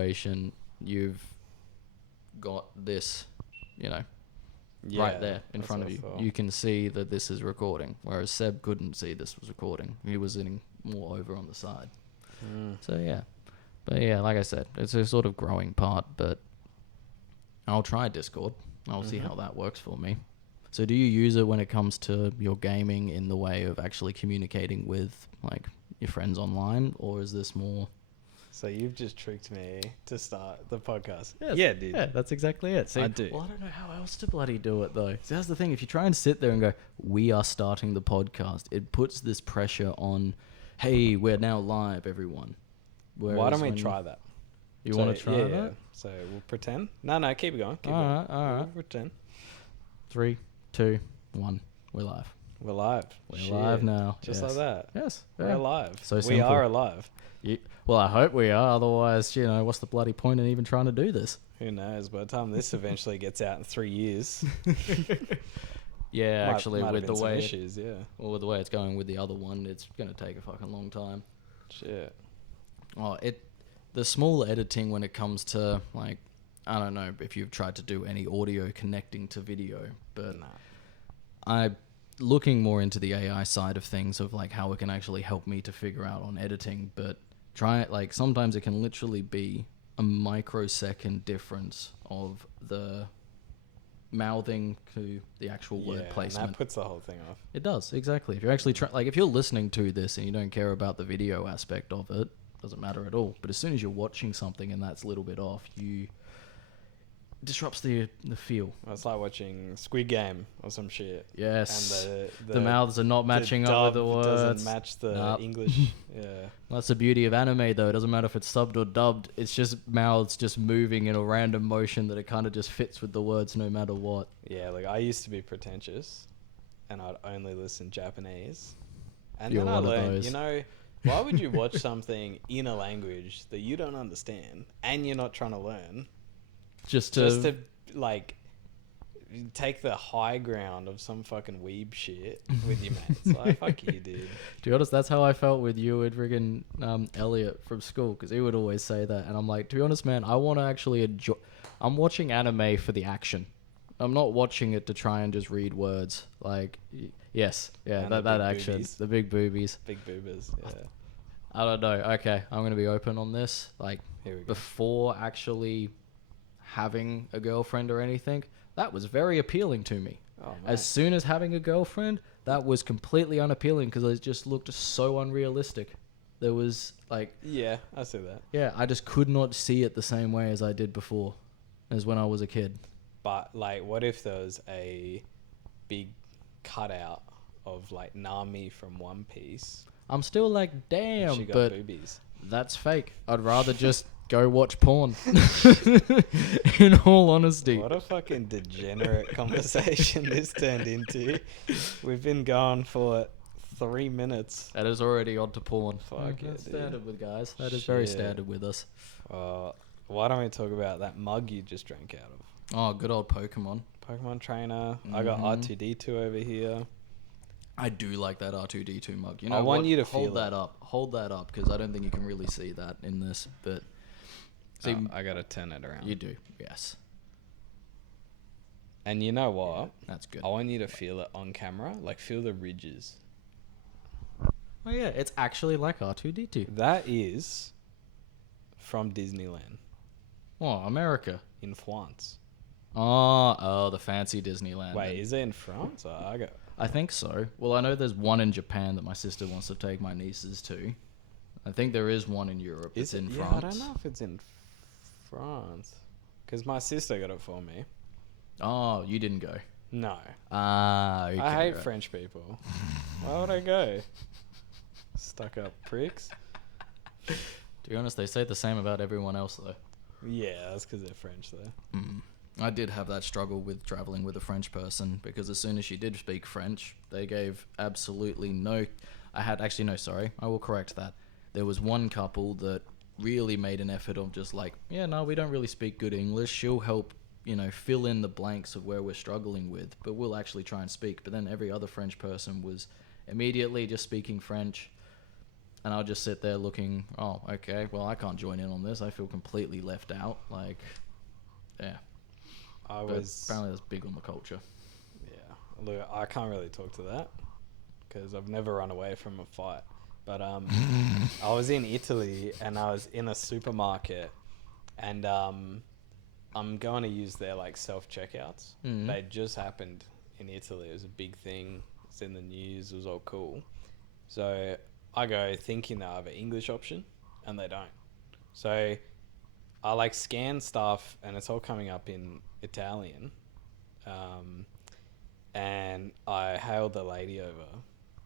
situation, you've got this, right there in front of you. You can see that this is recording, whereas Seb couldn't see this was recording. He was sitting more over on the side. So yeah. But yeah, like I said, it's a sort of growing part, but I'll try Discord. I'll see how that works for me. So do you use it when it comes to your gaming in the way of actually communicating with like your friends online, or is this more... So you've just tricked me to start the podcast. Yes. Yeah, dude. Yeah, that's exactly it. See, I do. Well, I don't know how else to bloody do it, though. See, that's the thing. If you try and sit there and go, we are starting the podcast, it puts this pressure on, hey, we're now live, everyone. Whereas why don't we try that? You want to try that? Yeah. So we'll pretend. No, keep going. All right. We'll pretend. 3, 2, 1. We're live. We're live. We're live now. Just like that. Yes. We're alive. So we simple. are alive. Well, I hope we are. Otherwise, what's the bloody point in even trying to do this? Who knows? By the time this eventually gets out in 3 years. Yeah, actually, might with the way issues, well, with the way it's going with the other one, it's going to take a fucking long time. Shit. Oh, the small editing when it comes to, like, I don't know if you've tried to do any audio connecting to video, but I'm looking more into the AI side of things of like how it can actually help me to figure out on editing, but sometimes it can literally be a microsecond difference of the mouthing to the actual word placement. And that puts the whole thing off. It does, exactly. If you're actually if you're listening to this and you don't care about the video aspect of it, doesn't matter at all. But as soon as you're watching something and that's a little bit off, disrupts the feel. It's like watching Squid Game or some shit. Yes. And the mouths are not matching up with the words. Doesn't match the English. Yeah. That's the beauty of anime, though. It doesn't matter if it's subbed or dubbed. It's just mouths just moving in a random motion that it kind of just fits with the words no matter what. Yeah, like I used to be pretentious and I'd only listen Japanese. And You're then I one of learned, those. why would you watch something in a language that you don't understand and you're not trying to learn? Just to like take the high ground of some fucking weeb shit with your mates. Like, fuck you, dude. To be honest, that's how I felt with you and friggin' Elliot from school, because he would always say that. And I'm like, to be honest, man, I want to actually enjoy... I'm watching anime for the action. I'm not watching it to try and just read words. Like, yes, yeah, that action. Boobies. The big boobies. Big boobers, yeah. I don't know. Okay, I'm going to be open on this. Like, Here we go. Before actually having a girlfriend or anything, that was very appealing to me. Oh, as soon as having a girlfriend, that was completely unappealing because it just looked so unrealistic. There was like... Yeah, I see that. Yeah, I just could not see it the same way as I did before, as when I was a kid. But, like, what if there was a big cutout of, like, Nami from One Piece? I'm still like, damn, she got but boobies. That's fake. I'd rather just go watch porn. In all honesty. What a fucking degenerate conversation this turned into. We've been going for 3 minutes. That is already on to porn. Fuck That's dude. standard with guys. That is very standard with us. Why don't we talk about that mug you just drank out of? Oh, good old Pokemon. Pokemon trainer. I got R2D2 over here. I do like that R2D2 mug. I want you to hold that up. Hold that up, because I don't think you can really see that in this. But see, I gotta turn it around. You do, yes. And you know what? Yeah, that's good. I want you to feel it on camera. Like, feel the ridges. Oh yeah, it's actually like R2D2. That is from Disneyland. Oh, America. In France. Oh, the fancy Disneyland. Wait, is it in France? I think so. Well, I know there's one in Japan that my sister wants to take my nieces to. I think there is one in Europe. It's in France. I don't know if it's in France. Because my sister got it for me. Oh, you didn't go? No. Okay, I hate French people. Why would I go? Stuck up pricks. To be honest, they say the same about everyone else, though. Yeah, that's because they're French, though. I did have that struggle with traveling with a French person, because as soon as she did speak French, they gave absolutely no... I will correct that. There was one couple that really made an effort of just like, yeah, no, we don't really speak good English. She'll help, fill in the blanks of where we're struggling with, but we'll actually try and speak. But then every other French person was immediately just speaking French. and I'll just sit there looking, oh, okay, well, I can't join in on this. I feel completely left out. Like, yeah. Apparently that's big on the culture. Yeah. Look, I can't really talk to that because I've never run away from a fight. But I was in Italy and I was in a supermarket and I'm going to use their like self-checkouts. They just happened in Italy. It was a big thing. It's in the news. It was all cool. So I go thinking they have an English option and they don't. So I like scan stuff and it's all coming up in Italian. And I hailed the lady over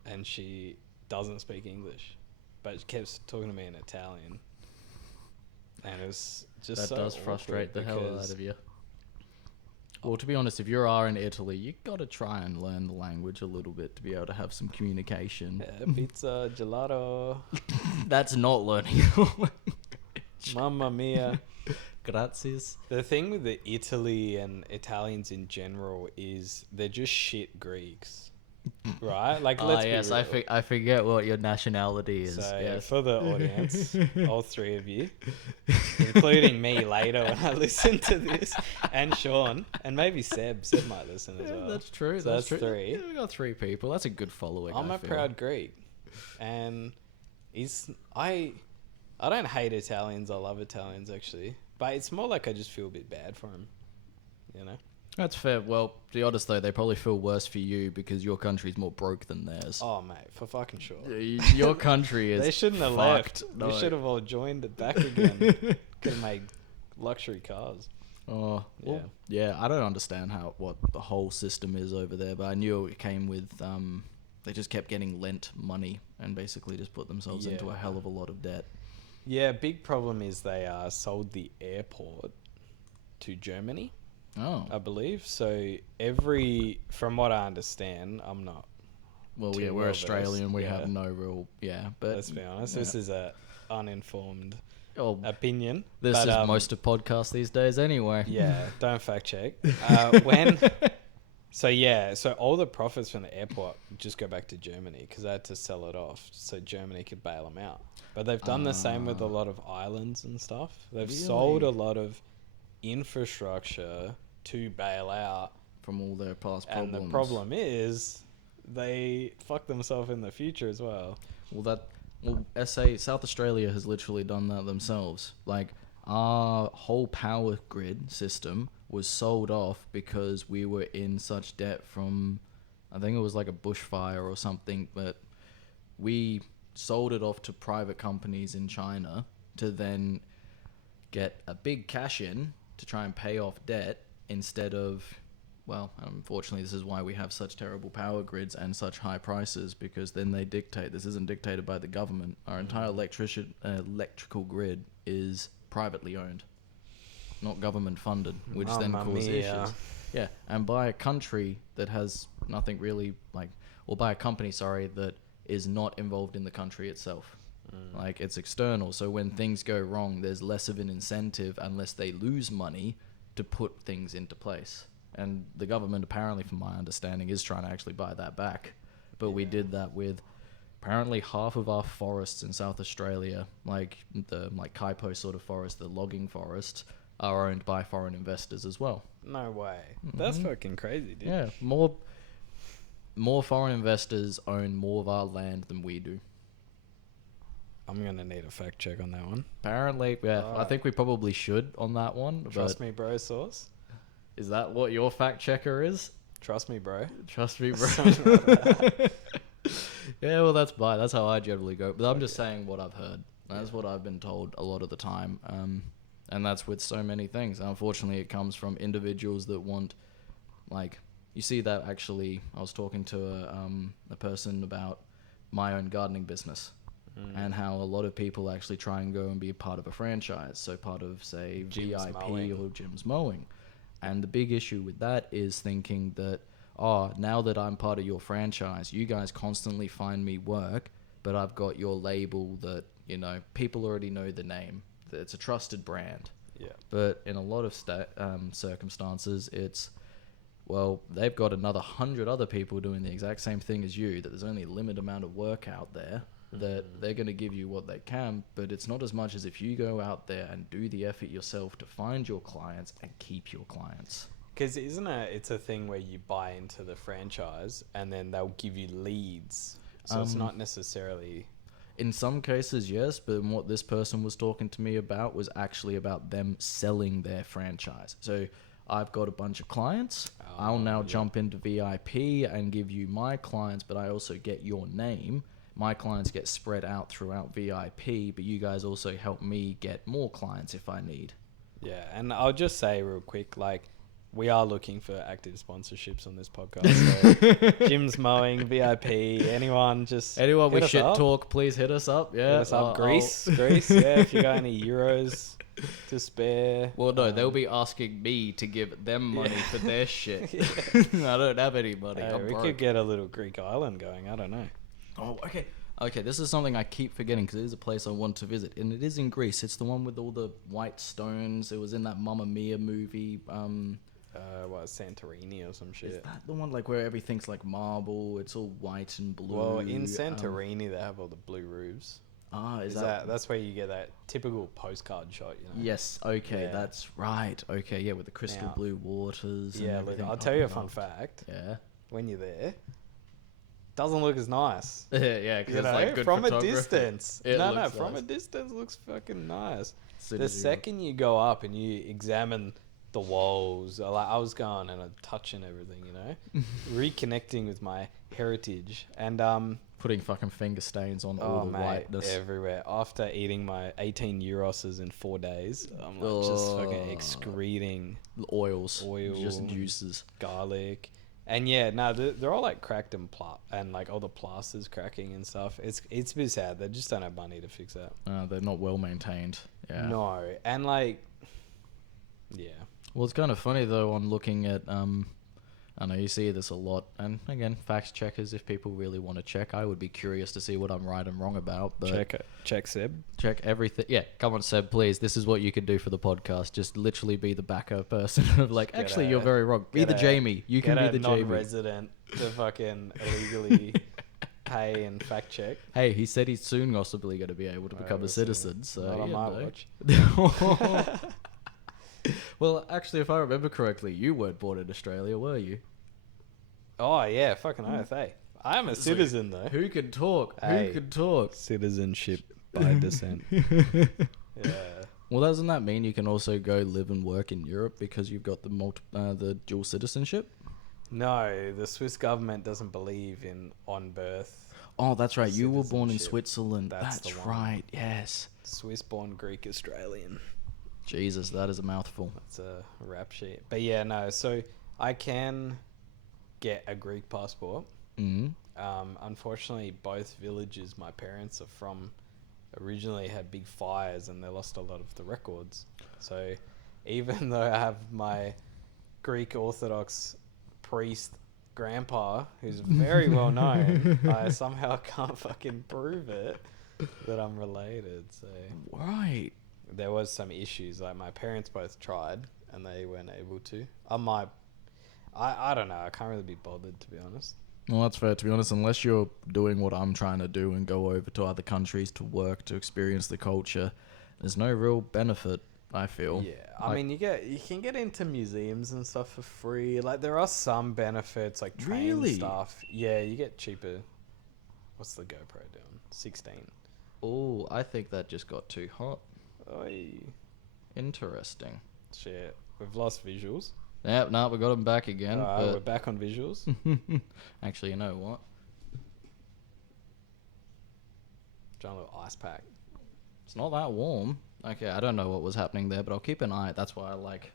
and she doesn't speak English, but she kept talking to me in Italian. And it was just that so does frustrate the hell out of you. Well, to be honest, if you are in Italy, you got to try and learn the language a little bit to be able to have some communication. Yeah, pizza, gelato. That's not learning. Mamma mia. Gracias. The thing with the Italy and Italians in general is they're just shit Greeks. Right? Like, let's be real. I forget what your nationality is. So, yes. for the audience, all three of you, including me later when I listen to this, and Sean, and maybe Seb. Seb might listen as well. That's true. So that's true. three. Yeah, we got 3 people. That's a good following. I'm a proud Greek. And I don't hate Italians. I love Italians, actually. But it's more like I just feel a bit bad for them, you know? That's fair. Well, to be honest, though, they probably feel worse for you because your country's more broke than theirs. Oh, mate, for fucking sure. Your country is They shouldn't have left. No. We should have all joined it back again. Could have made luxury cars. Oh, well, yeah. I don't understand what the whole system is over there, but I knew it came with they just kept getting lent money and basically just put themselves into a hell of a lot of debt. Yeah, big problem is they sold the airport to Germany. Oh. I believe. So from what I understand, I'm not. Well, yeah, we're Australian. We have no real, but let's be honest. This is a uninformed opinion. This is most of podcasts these days anyway. Yeah, don't fact check. So all the profits from the airport just go back to Germany because they had to sell it off so Germany could bail them out. But they've done the same with a lot of islands and stuff. They've sold a lot of infrastructure to bail out from all their past problems. And the problem is they fuck themselves in the future as well. South Australia has literally done that themselves. Like, our whole power grid system was sold off because we were in such debt from, I think it was like a bushfire or something, but we sold it off to private companies in China to then get a big cash in to try and pay off debt instead of, well, unfortunately, this is why we have such terrible power grids and such high prices, because then they dictate. This isn't dictated by the government. Our entire electrical grid is privately owned, not government funded, which then causes issues. Yeah, and by a country that has nothing really or by a company, that is not involved in the country itself. Like, it's external. So when things go wrong, there's less of an incentive, unless they lose money, to put things into place. And the government, apparently, from my understanding, is trying to actually buy that back. But we did that with apparently half of our forests in South Australia, like the Kaipo sort of forest, the logging forests, are owned by foreign investors as well. No way. That's fucking crazy, dude. Yeah, more foreign investors own more of our land than we do. I'm going to need a fact check on that one. Apparently, I think we probably should on that one. Trust me, bro, source. Is that what your fact checker is? Trust me, bro. Trust me, bro. Yeah, well, that's how I generally go. But I'm just saying what I've heard. That's what I've been told a lot of the time. And that's with so many things. Unfortunately, it comes from individuals that want, you see that actually. I was talking to a person about my own gardening business. And how a lot of people actually try and go and be a part of a franchise. So part of, say, Jim's VIP Mowing. or Jim's Mowing. And the big issue with that is thinking that, now that I'm part of your franchise, you guys constantly find me work, but I've got your label that, people already know the name. It's a trusted brand. Yeah. But in a lot of circumstances, it's, well, they've got another 100 other people doing the exact same thing as you, that there's only a limited amount of work out there. that they're going to give you what they can, but it's not as much as if you go out there and do the effort yourself to find your clients and keep your clients. Because it's a thing where you buy into the franchise and then they'll give you leads. So it's not necessarily... In some cases, yes, but what this person was talking to me about was actually about them selling their franchise. So I've got a bunch of clients. I'll now jump into VIP and give you my clients, but I also get your name. My clients get spread out throughout VIP, but you guys also help me get more clients if I need. Yeah, and I'll just say real quick, like, we are looking for active sponsorships on this podcast. So Jim's Mowing, VIP, anyone with shit talk, please hit us up. Yeah, hit us up. Greece, yeah. If you got any euros to spare. Well, no, they'll be asking me to give them money for their shit. I don't have any money. We could get a little Greek island going. I don't know. Oh, okay. Okay, this is something I keep forgetting because it is a place I want to visit, and it is in Greece. It's the one with all the white stones. It was in that Mamma Mia movie. Santorini or some shit? Is that the one like where everything's like marble? It's all white and blue. Well, in Santorini they have all the blue roofs. Is that that's where you get that typical postcard shot, you know? Yes, okay, that's right. Okay, yeah, with the crystal blue waters. Yeah, and look, I'll tell you a fun fact. Yeah. When you're there, doesn't look as nice. Yeah, because it's like good from a distance. From nice. A distance looks fucking nice. The second you go up and you examine the walls, like I was going and touching everything, you know, reconnecting with my heritage and putting fucking finger stains on all the whiteness everywhere. After eating my 18 euroses in 4 days, I'm like just fucking excreting oils, just juices, garlic. And they're all like cracked and like all the plaster's cracking and stuff. It's a bit sad. They just don't have money to fix that. They're not well maintained. Yeah. No, and like, yeah. Well, it's kind of funny though on looking at I know you see this a lot, and again, fact checkers. If people really want to check, I would be curious to see what I'm right and wrong about. But check Seb. Check everything. Yeah, come on, Seb, please. This is what you could do for the podcast. Just literally be the backup person of like, actually, you're very wrong. Be the Jamie. You can be the Jamie. Non-resident to fucking illegally pay and fact check. Hey, he said he's soon possibly going to be able to become a citizen. So not on my watch. Well, actually, if I remember correctly, you weren't born in Australia, were you? Oh, yeah, fucking oath, hey. I am a citizen, though. Who can talk? Hey, who can talk? Citizenship by descent. Yeah. Well, doesn't that mean you can also go live and work in Europe because you've got the dual citizenship? No, the Swiss government doesn't believe in on birth. Oh, that's right. You were born in Switzerland. That's right. Yes. Swiss-born Greek Australian. Jesus, that is a mouthful. That's a rap sheet. But yeah, no, so I can get a Greek passport. Mm-hmm. Unfortunately, both villages my parents are from originally had big fires and they lost a lot of the records. So even though I have my Greek Orthodox priest grandpa, who's very well known, I somehow can't fucking prove it that I'm related. So right. There was some issues, like my parents both tried and they weren't able to. I don't know, I can't really be bothered, to be honest. Well, that's fair, to be honest, unless you're doing what I'm trying to do and go over to other countries to work, to experience the culture, there's no real benefit, I feel. Yeah, I mean, you can get into museums and stuff for free. Like, there are some benefits, like train stuff. Yeah, you get cheaper. What's the GoPro doing? 16. Oh, I think that just got too hot. Oy. Interesting. Shit, we've lost visuals. Yep, no, we got them back again. We're back on visuals. Actually, you know what? Trying a little ice pack. It's not that warm. Okay, I don't know what was happening there, but I'll keep an eye. That's why I like,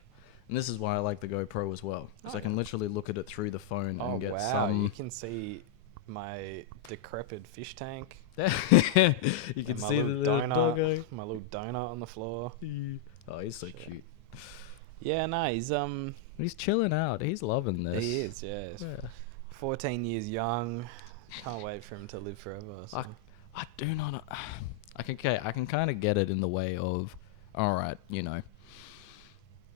and this is why I like the GoPro as well, because I can literally look at it through the phone and get some. You can see my decrepit fish tank. You can see the little doggo. My little donut on the floor. Oh, he's so cute. Yeah, no, he's chilling out. He's loving this. He is, yeah. 14 years young. Can't wait for him to live forever. So. I do not. I can kind of get it in the way of, all right, you know,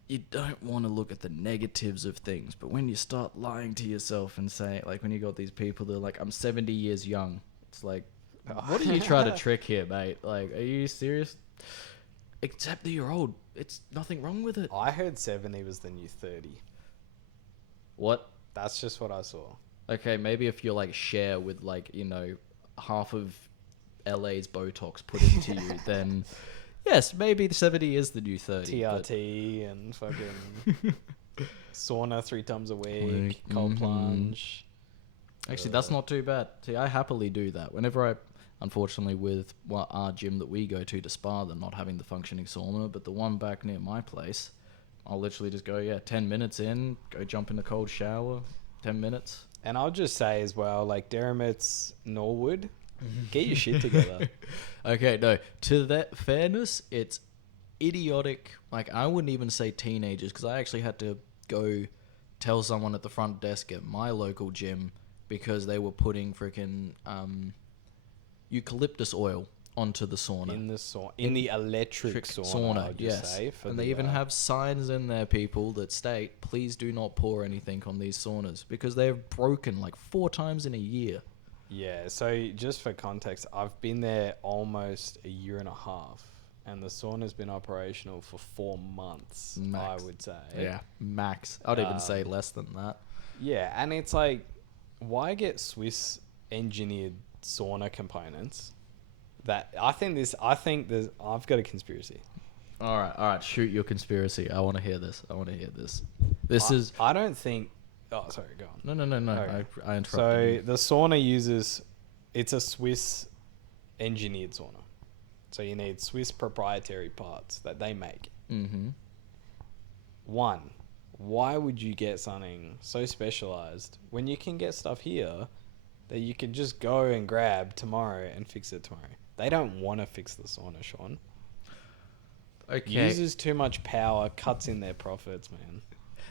you don't want to look at the negatives of things, but when you start lying to yourself and saying, like, when you got these people that are like, I'm 70 years young, it's like, What are you trying to trick here, mate? Like, are you serious? Except that you're old. It's nothing wrong with it. I heard 70 was the new 30. What? That's just what I saw. Okay, maybe if you're like Cher with like, you know, half of LA's Botox put into you, then yes, maybe 70 is the new 30. TRT and fucking sauna 3 times a week, cold plunge. Actually, that's not too bad. See, I happily do that. Whenever unfortunately with our gym that we go to Spa, they're not having the functioning sauna, but the one back near my place, I'll literally just go, 10 minutes in, go jump in a cold shower, 10 minutes. And I'll just say as well, like Derrimit's Norwood, get your shit together. Okay, no, to that fairness, it's idiotic. Like, I wouldn't even say teenagers, because I actually had to go tell someone at the front desk at my local gym because they were putting freaking eucalyptus oil onto the sauna. In the electric sauna, yes. And they even have signs in there, people, that state, please do not pour anything on these saunas, because they're broken like 4 times in a year. Yeah, so just for context, I've been there almost a year and a half, and the sauna's been operational for 4 months, max. I would say. Yeah, max. I'd even say less than that. Yeah, and it's like, why get Swiss engineered sauna components? I've got a conspiracy. All right, shoot your conspiracy. I want to hear this. I don't think. Oh, sorry, go on. No. Okay. I interrupted So you. the sauna it's a Swiss engineered sauna. So you need Swiss proprietary parts that they make. Mm-hmm. One, why would you get something so specialized when you can get stuff here that you can just go and grab tomorrow and fix it tomorrow? They don't want to fix the sauna, Sean. Okay. Uses too much power, cuts in their profits, man.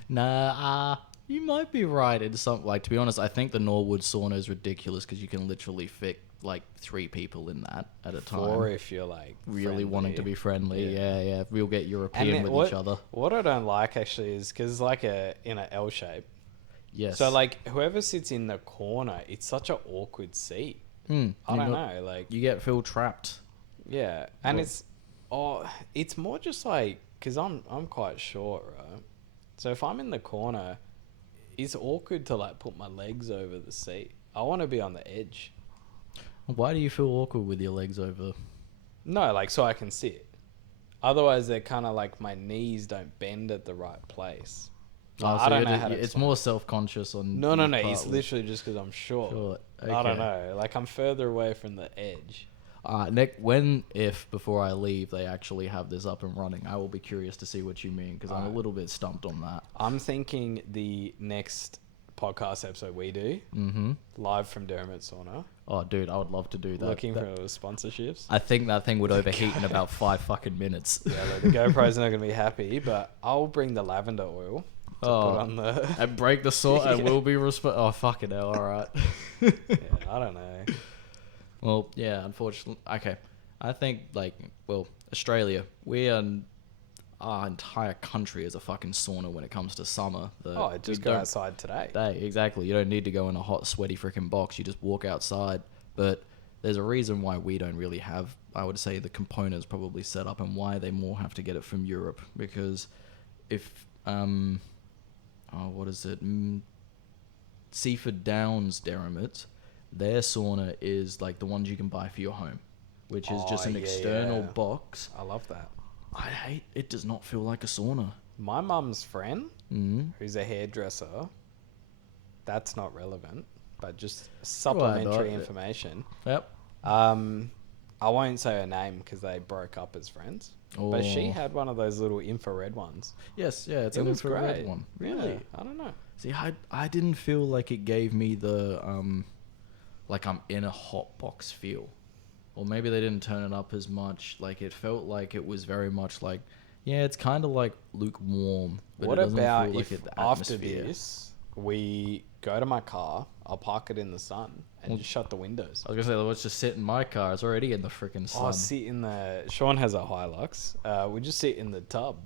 Nah, you might be right in some. Like, to be honest, I think the Norwood sauna is ridiculous because you can literally fit like 3 people in that at a time. Or if you're like really friendly. Wanting to be friendly, yeah, we'll get European with each other. What I don't like actually is because it's like in an L shape. Yes. So like whoever sits in the corner, it's such an awkward seat. I don't know, like you get feel trapped. Yeah, and it's more just like because I'm quite short, right? So if I'm in the corner, it's awkward to like put my legs over the seat. I want to be on the edge. Why do you feel awkward with your legs over? No, like so I can sit. Otherwise, they're kind of like my knees don't bend at the right place. Oh, so I don't know how to it's more self-conscious on. No. It's literally just because I'm short. Okay. I don't know. Like I'm further away from the edge. Nick, before I leave, they actually have this up and running, I will be curious to see what you mean because I'm a little bit stumped on that. I'm thinking the next podcast episode we do, live from Dermot Sauna. Oh, dude, I would love to do that. Looking for sponsorships. I think that thing would overheat in about 5 fucking minutes. Yeah, the GoPro's not going to be happy, but I'll bring the lavender oil to put on the... And break the saw and we'll be Oh, fucking hell, alright. Yeah, I don't know. Well, yeah, unfortunately... Okay, I think, Australia, our entire country is a fucking sauna when it comes to summer. Just go outside today. Exactly. You don't need to go in a hot, sweaty freaking box. You just walk outside. But there's a reason why we don't really have, I would say, the components probably set up and why they more have to get it from Europe. Because if, what is it? Seaford Downs Derrimut, their sauna is like the ones you can buy for your home, which is just an external box. I love that. It does not feel like a sauna. My mum's friend, who's a hairdresser, that's not relevant, but just supplementary information. Yep. I won't say her name because they broke up as friends. Oh. But she had one of those little infrared ones. Yes, yeah, it's an infrared great. one. Really? Yeah, I don't know. See, I didn't feel like it gave me the, like I'm in a hot box feel. Or maybe they didn't turn it up as much. Like, it felt like it was very much like, yeah, it's kind of like lukewarm. But what it doesn't about feel like if after this, we go to my car, I'll park it in the sun, and just shut the windows? I was going to say, let's just sit in my car. It's already in the freaking sun. Oh, sit in the... Sean has a Hilux. We just sit in the tub.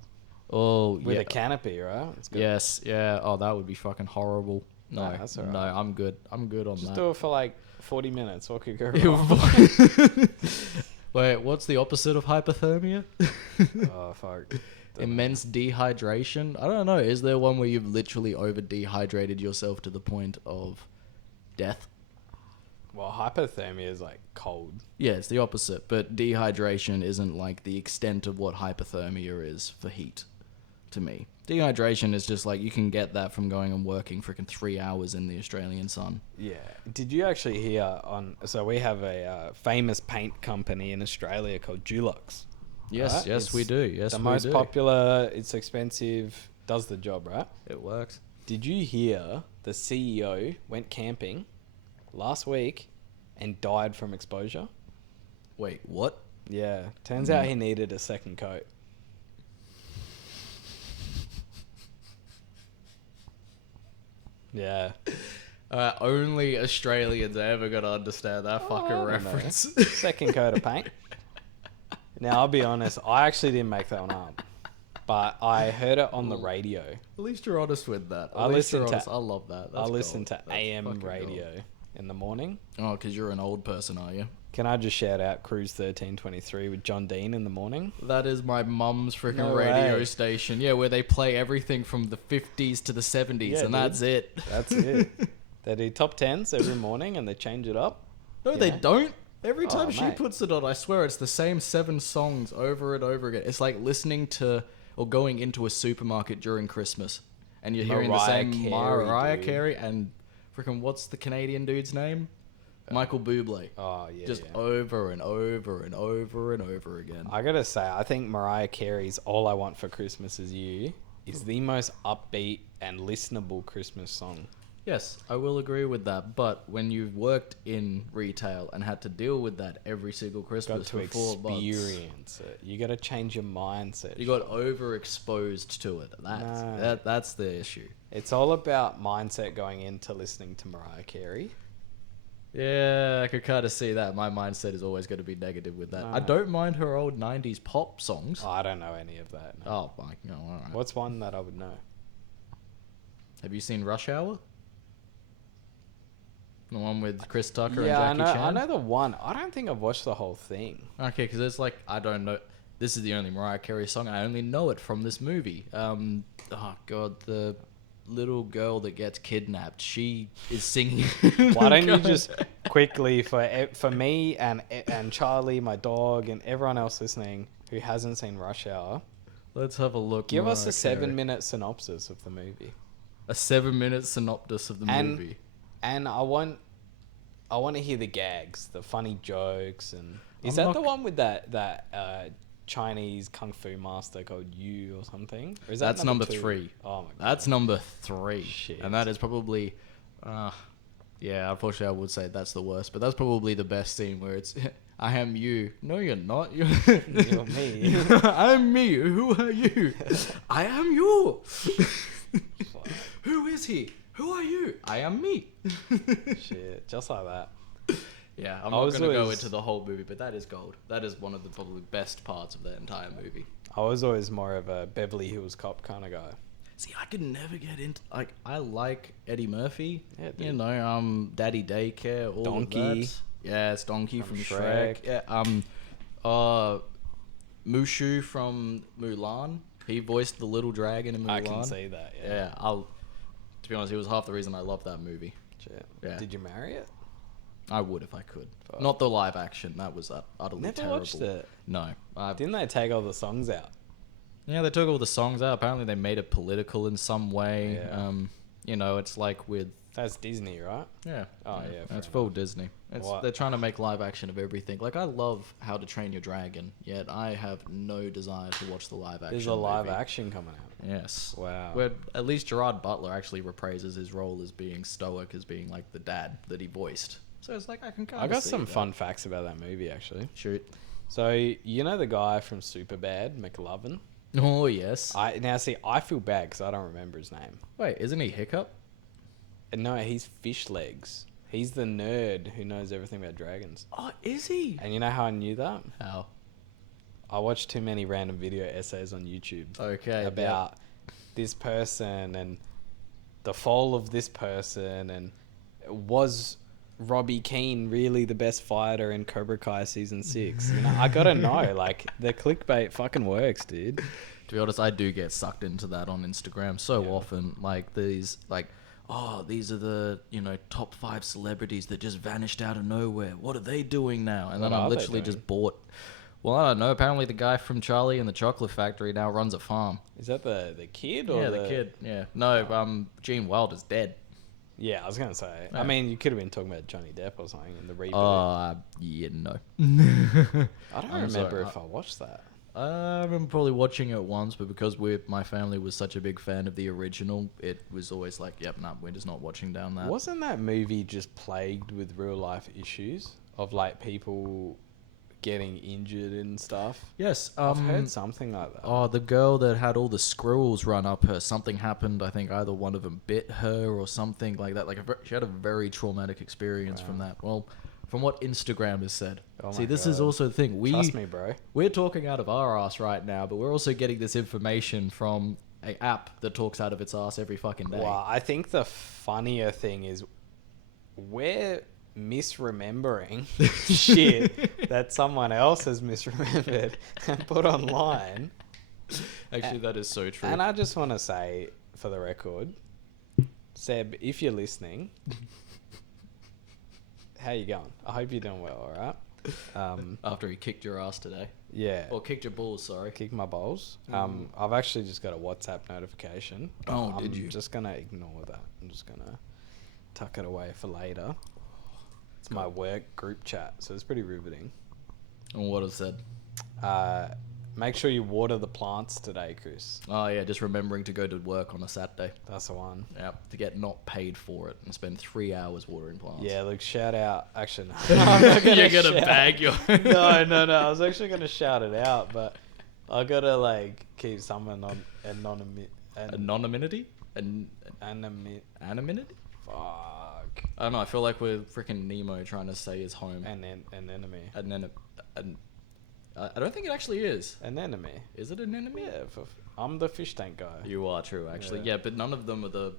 Oh, with a canopy, right? It's good. Yes, yeah. Oh, that would be fucking horrible. No, that's all right. No, I'm good. I'm good on that. Just do it for like 40 minutes. What could go wrong? Wait, what's the opposite of hypothermia? Oh, fuck. Immense dehydration. I don't know. Is there one where you've literally over dehydrated yourself to the point of death? Well, hypothermia is like cold. Yeah, it's the opposite. But dehydration isn't like the extent of what hypothermia is for heat, to me. Dehydration is just like you can get that from going and working freaking 3 hours in the Australian sun. Yeah. Did you actually hear on... So we have a famous paint company in Australia called Dulux. Yes, right? Yes, we do. Yes, the most popular, it's expensive, does the job, right? It works. Did you hear the CEO went camping last week and died from exposure? Wait, what? Yeah. Turns out he needed a second coat. Yeah. Only Australians are ever going to understand that fucking reference. Second coat of paint. Now, I'll be honest, I actually didn't make that one up. But I heard it on the radio. At least you're honest with that. I listen to... I love that. I listen to AM radio in the morning. Oh, because you're an old person, are you? Can I just shout out Cruise 1323 with John Dean in the morning? That is my mum's freaking radio station. Yeah, where they play everything from the 50s to the 70s, and that's it. That's it. They do top 10s every morning, and they change it up. No, they don't. Every time she puts it on, I swear it's the same 7 songs over and over again. It's like listening to or going into a supermarket during Christmas, and you're hearing the same Mariah Carey and freaking what's the Canadian dude's name? Michael Bublé. Oh, yeah. Just over and over and over and over again. I gotta say, I think Mariah Carey's All I Want for Christmas Is You is the most upbeat and listenable Christmas song. Yes, I will agree with that. But when you've worked in retail and had to deal with that every single Christmas for 4 months... experience it. You gotta change your mindset. You got overexposed to it. That's the issue. It's all about mindset going into listening to Mariah Carey. Yeah, I could kind of see that. My mindset is always going to be negative with that. I don't mind her old 90s pop songs. Oh, I don't know any of that. No. Oh, my God. All right. What's one that I would know? Have you seen Rush Hour? The one with Chris Tucker and Jackie Chan? I know the one. I don't think I've watched the whole thing. Okay, because it's like, I don't know. This is the only Mariah Carey song. I only know it from this movie. Oh, God, the little girl that gets kidnapped. She is singing. Why don't you just quickly, for me and Charlie, my dog, and everyone else listening who hasn't seen Rush Hour, let's have a look. Give us a 7-minute synopsis of the movie. A 7-minute synopsis of the movie. And I want to hear the gags, the funny jokes, and is that the one with that Chinese kung fu master called Yu or something? Or is that's number 3. Oh my God. That's number 3. Shit. And that is probably, yeah, unfortunately I would say that's the worst, but that's probably the best scene where it's, I am you. No, you're not. You're me. I'm me. Who are you? I am you. Who is he? Who are you? I am me. Shit, just like that. Yeah, I'm not going to go into the whole movie, but that is gold. That is one of the probably best parts of the entire movie. I was always more of a Beverly Hills Cop kind of guy. See, I could never get into... Like, I like Eddie Murphy. Yeah, dude. You know, Daddy Daycare, all Donkey. Of that. Yeah, it's Donkey from Shrek. Yeah, Mushu from Mulan. He voiced the little dragon in Mulan. I can see that, yeah. To be honest, he was half the reason I loved that movie. Shit. Yeah. Did you marry it? I would if I could. Oh. Not the live action. That was utterly Never terrible. Watched it. No. Didn't they take all the songs out? Yeah, they took all the songs out. Apparently they made it political in some way. Yeah. You know, it's like with... That's Disney, right? Yeah. Oh, yeah. It's full Disney. They're trying to make live action of everything. Like, I love How to Train Your Dragon, yet I have no desire to watch the live action There's a live action coming out. Yes. Wow. Where at least Gerard Butler actually reprises his role as being stoic, as being like the dad that he voiced. So it's like, I can kind of I got some fun facts about that movie, actually. Shoot. So, you know the guy from Superbad, McLovin? Oh, yes. I feel bad because I don't remember his name. Wait, isn't he Hiccup? No, he's Fish Legs. He's the nerd who knows everything about dragons. Oh, is he? And you know how I knew that? How? I watched too many random video essays on YouTube. Okay. About this person and the fall of this person, and was Robbie Keane really the best fighter in Cobra Kai season 6? You know, I gotta know. Like, the clickbait fucking works, dude. To be honest, I do get sucked into that on Instagram so often. Like, these, like, oh, these are the, you know, top 5 celebrities that just vanished out of nowhere. What are they doing now? And then I'm literally just bought. Well, I don't know. Apparently, the guy from Charlie and the Chocolate Factory now runs a farm. Is that the kid or the kid? Yeah. No, Gene Wilder's dead. Yeah, I was gonna say. Yeah. I mean, you could have been talking about Johnny Depp or something in the reboot. Yeah, no. I don't remember if I watched that. I remember probably watching it once, but because my family was such a big fan of the original, it was always like, yep, no, we're just not watching down that. Wasn't that movie just plagued with real life issues of like people getting injured and stuff? Yes. I've heard something like that. Oh, the girl that had all the squirrels run up her, something happened. I think either one of them bit her or something like that. Like, she had a very traumatic experience from that. Well, from what Instagram has said. See, this is also the thing. Trust me, bro. We're talking out of our ass right now, but we're also getting this information from an app that talks out of its ass every fucking day. Well, I think the funnier thing is we're misremembering shit that someone else has misremembered and put online. Actually, that is so true. And I just want to say, for the record, Seb, if you're listening, how you going? I hope you're doing well, all right? After he kicked your ass today. Yeah. Or kicked your balls, sorry. Kicked my balls. I've actually just got a WhatsApp notification. Oh, did you? I'm just going to ignore that. I'm just going to tuck it away for later. It's my work group chat, so it's pretty riveting. And what it said? Make sure you water the plants today, Chris. Oh, yeah, just remembering to go to work on a Saturday. That's the one. Yeah, to get not paid for it and spend 3 hours watering plants. Yeah, look, shout out. Actually, no. I'm not gonna You're going to bag your... No. I was actually going to shout it out, but I got to, like, keep some anonymity? Anonymity? Fuck. I don't know, I feel like we're freaking Nemo trying to say his home. An enemy. I don't think it actually is. An enemy. Is it an enemy? Yeah, I'm the fish tank guy. You are true, actually. Yeah, but none of them are the...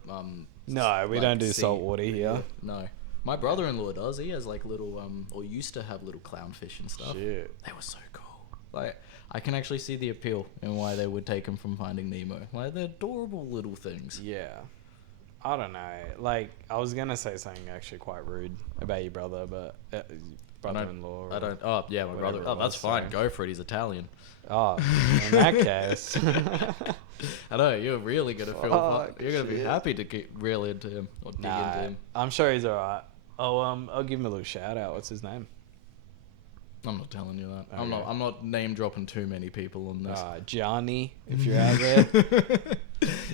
No, we don't do saltwater here. No. My brother-in-law does. He has like little, or used to have little clownfish and stuff. Shit. They were so cool. Like, I can actually see the appeal in why they would take him from Finding Nemo. Like, they're adorable little things. Yeah. I don't know. Like, I was going to say something actually quite rude about your brother, but... brother-in-law. I don't... Oh, yeah, my brother. Oh, that's fine. So. Go for it. He's Italian. Oh, in that case... I know. You're really going to feel... You're going to be happy to get really into him or dig into him. I'm sure he's alright. I'll give him a little shout-out. What's his name? I'm not telling you that. Okay. I'm not name-dropping too many people on this. Gianni, if you're out there.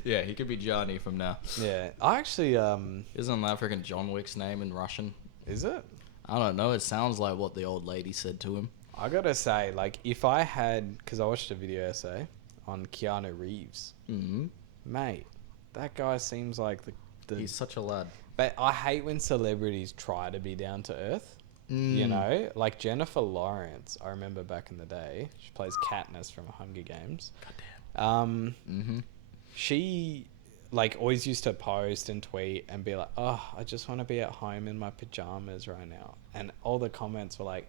Yeah, he could be Gianni from now. Yeah. I actually... Isn't that freaking John Wick's name in Russian? Is it? I don't know. It sounds like what the old lady said to him. I gotta say, like, if I had... Because I watched a video essay on Keanu Reeves. Mm-hmm. Mate, that guy seems like the... He's such a lad. But I hate when celebrities try to be down to earth. You know? Like Jennifer Lawrence, I remember back in the day. She plays Katniss from Hunger Games. Goddamn. She... like, always used to post and tweet and be like, oh, I just want to be at home in my pajamas right now. And all the comments were like,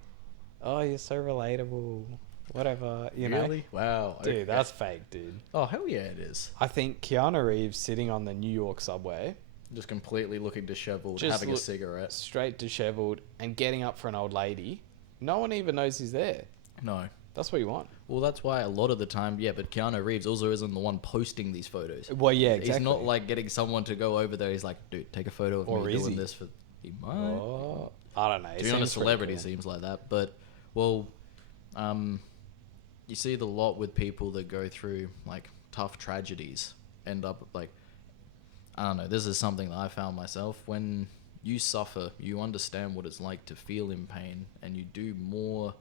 oh, you're so relatable, whatever, you know? Really? Wow. Dude, that's fake, dude. Oh, hell yeah, it is. I think Keanu Reeves sitting on the New York subway. Just completely looking disheveled, having a cigarette. Straight disheveled and getting up for an old lady. No one even knows he's there. No. That's what you want. Well, that's why a lot of the time, yeah, but Keanu Reeves also isn't the one posting these photos. Well, yeah, exactly. He's not like getting someone to go over there. He's like, dude, take a photo of me doing this for... He might. Oh, I don't know. To be honest, celebrity seems like that. But, well, you see the lot with people that go through, like, tough tragedies. End up, like... I don't know. This is something that I found myself. When you suffer, you understand what it's like to feel in pain. And you do more...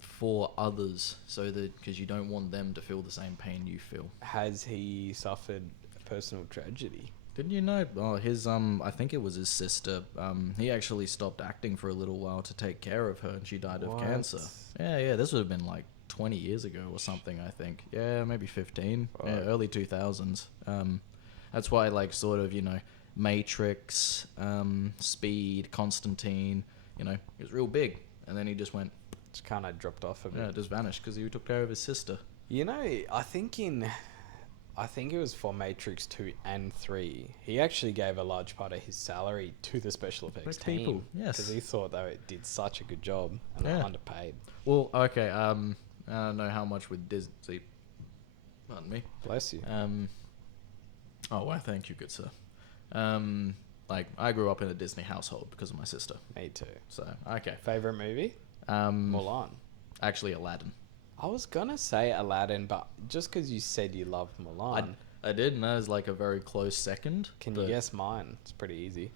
for others, so that because you don't want them to feel the same pain you feel. Has he suffered a personal tragedy? Didn't you know? Oh, his I think it was his sister. He actually stopped acting for a little while to take care of her, and she died of cancer. Yeah. This would have been like 20 years ago or something. I think. Yeah, maybe 15. Yeah, early 2000s. That's why, like, sort of, you know, Matrix, Speed, Constantine. You know, he was real big, and then he just went. Just kind of dropped off a bit. Yeah, just vanished because he took care of his sister. You know, I think it was for Matrix 2 and 3. He actually gave a large part of his salary to the special effects team. People, yes. Because he thought they did such a good job and they were underpaid. Well, okay, I don't know how much with Disney. Pardon me. Bless you. Oh, well, thank you, good sir. Like, I grew up in a Disney household because of my sister. Me too. So, okay. Favorite movie? Mulan. Actually, Aladdin. I was gonna say Aladdin, but just because you said you loved Mulan, I did, and that is like a very close second. Can you guess mine? It's pretty easy.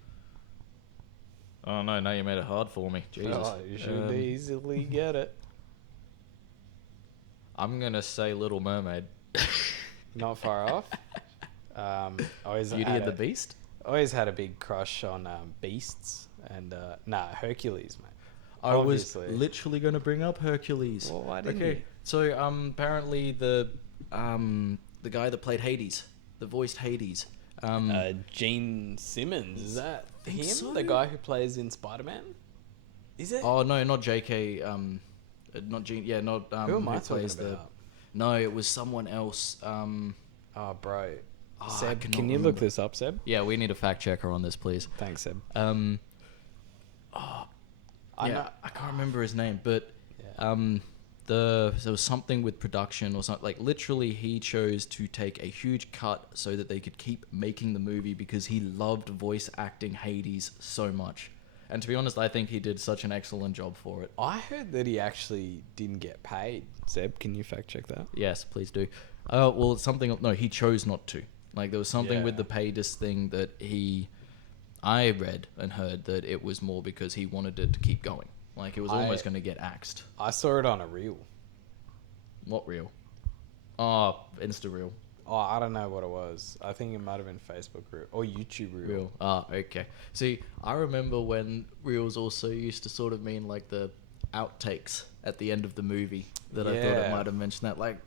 Oh no! Now you made it hard for me. Jesus. Oh, you should easily get it. I'm gonna say Little Mermaid. Not far off. Beauty and the Beast. Always had a big crush on beasts and Hercules, mate. I was literally going to bring up Hercules. Well, why didn't you? So apparently the guy that played Hades, the voiced Hades, Gene Simmons, is that him? So? The guy who plays in Spider-Man? Is it? Oh no, not J.K. Not Gene. Yeah, not who am I talking about? No, it was someone else. Oh, bro. Seb, can you look this up, Seb? Yeah, we need a fact checker on this, please. Thanks, Seb. I can't remember his name, but there was something with production or something. Like literally, he chose to take a huge cut so that they could keep making the movie because he loved voice acting Hades so much. And to be honest, I think he did such an excellent job for it. I heard that he actually didn't get paid. Seb, can you fact check that? Yes, please do. Well, it's something. No, he chose not to. Like there was something with the Paydas thing that I read and heard that it was more because he wanted it to keep going. Like it was almost going to get axed. I saw it on a reel. What reel? Oh, Insta reel. Oh, I don't know what it was. I think it might have been Facebook reel or YouTube reel. Okay. See, I remember when reels also used to sort of mean like the outtakes at the end of the movie that I thought it might have mentioned that. Like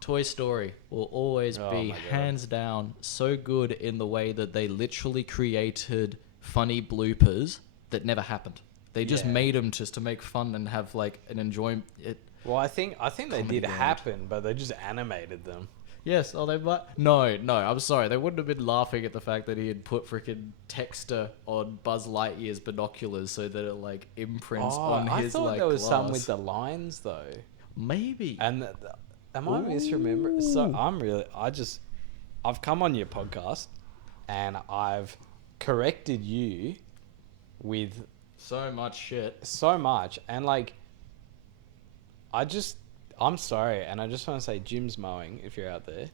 Toy Story will always be hands down so good in the way that they literally created funny bloopers that never happened. They just made them just to make fun and have like an enjoyment. Well, I think they did happen, but they just animated them. Yes. Oh, they might. No. I'm sorry. They wouldn't have been laughing at the fact that he had put freaking texture on Buzz Lightyear's binoculars so that it like imprints on his. I thought there was glass. some with the lines though. Maybe. And am I misremembering? So I've come on your podcast, and I've corrected you with so much shit. So much, and like, I'm sorry, and I just want to say Jim's mowing, if you're out there.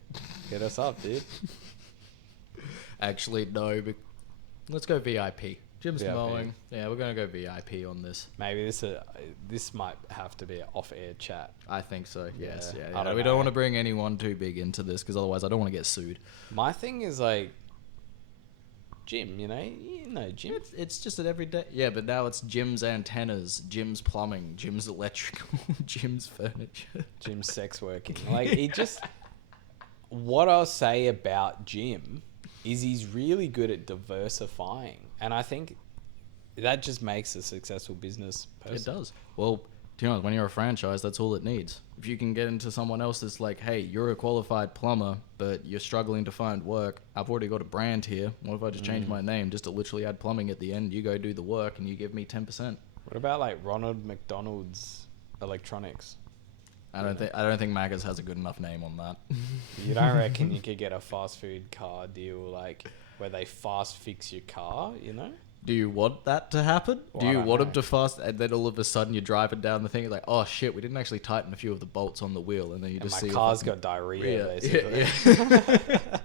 Hit us up, dude. Actually, no, but let's go VIP. Jim's mowing. Yeah, we're going to go VIP on this. Maybe this might have to be an off-air chat. I think so, yes. Yeah. We don't want to bring anyone too big into this, because otherwise I don't want to get sued. My thing is like, Jim, you know Jim. It's just an everyday. Yeah, but now it's Jim's antennas, Jim's plumbing, Jim's electrical, Jim's furniture, Jim's sex working. Like he just. What I'll say about Jim is he's really good at diversifying, and I think that just makes a successful business person. It does. Well, to be honest, when you're a franchise, that's all it needs. If you can get into someone else that's like, hey, you're a qualified plumber, but you're struggling to find work. I've already got a brand here. What if I just change my name just to literally add plumbing at the end? You go do the work and you give me 10%. What about like Ronald McDonald's Electronics? I don't think Macca's has a good enough name on that. You don't reckon you could get a fast food car deal like where they fast fix your car, you know? Do you want that to happen? Well, do you want them to fast, and then all of a sudden you're driving down the thing, you're like, oh shit, we didn't actually tighten a few of the bolts on the wheel, and then you just see... my car's got diarrhea, basically. Yeah.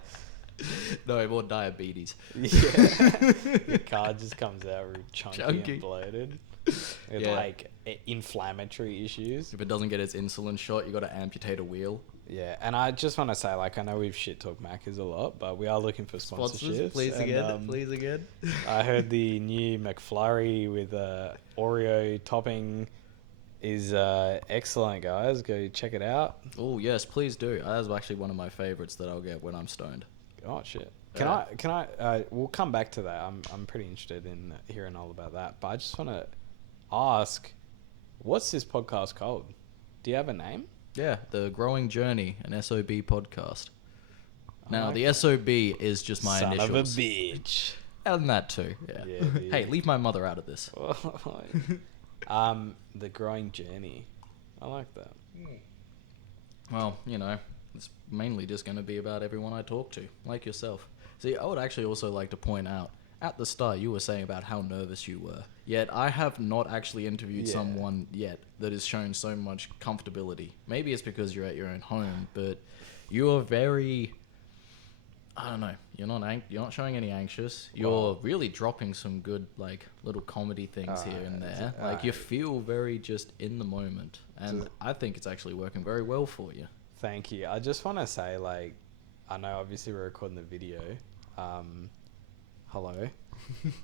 No, more diabetes. Yeah. Your car just comes out really chunky. And bloated. With like inflammatory issues. If it doesn't get its insulin shot, you got to amputate a wheel. Yeah, and I just want to say, like, I know we've shit talked Macca's a lot, but we are looking for sponsorships. Please again. I heard the new McFlurry with Oreo topping is excellent, guys. Go check it out. Oh yes, please do. That was actually one of my favorites that I'll get when I'm stoned. Oh shit. Can I? We'll come back to that. I'm pretty interested in hearing all about that. But I just want to ask, what's this podcast called? Do you have a name? Yeah, The Growing Journey, an SOB podcast. Now, the SOB is just my initials. Son of a bitch. And that too, yeah. Hey, leave my mother out of this. The Growing Journey. I like that. Well, it's mainly just going to be about everyone I talk to, like yourself. See, I would actually also like to point out, at the start, you were saying about how nervous you were. Yet, I have not actually interviewed someone yet that has shown so much comfortability. Maybe it's because you're at your own home, but you are very... I don't know. You're not showing any anxious. You're really dropping some good, little comedy things here and there. You feel very just in the moment. And I think it's actually working very well for you. Thank you. I just want to say, I know obviously we're recording the video. Hello.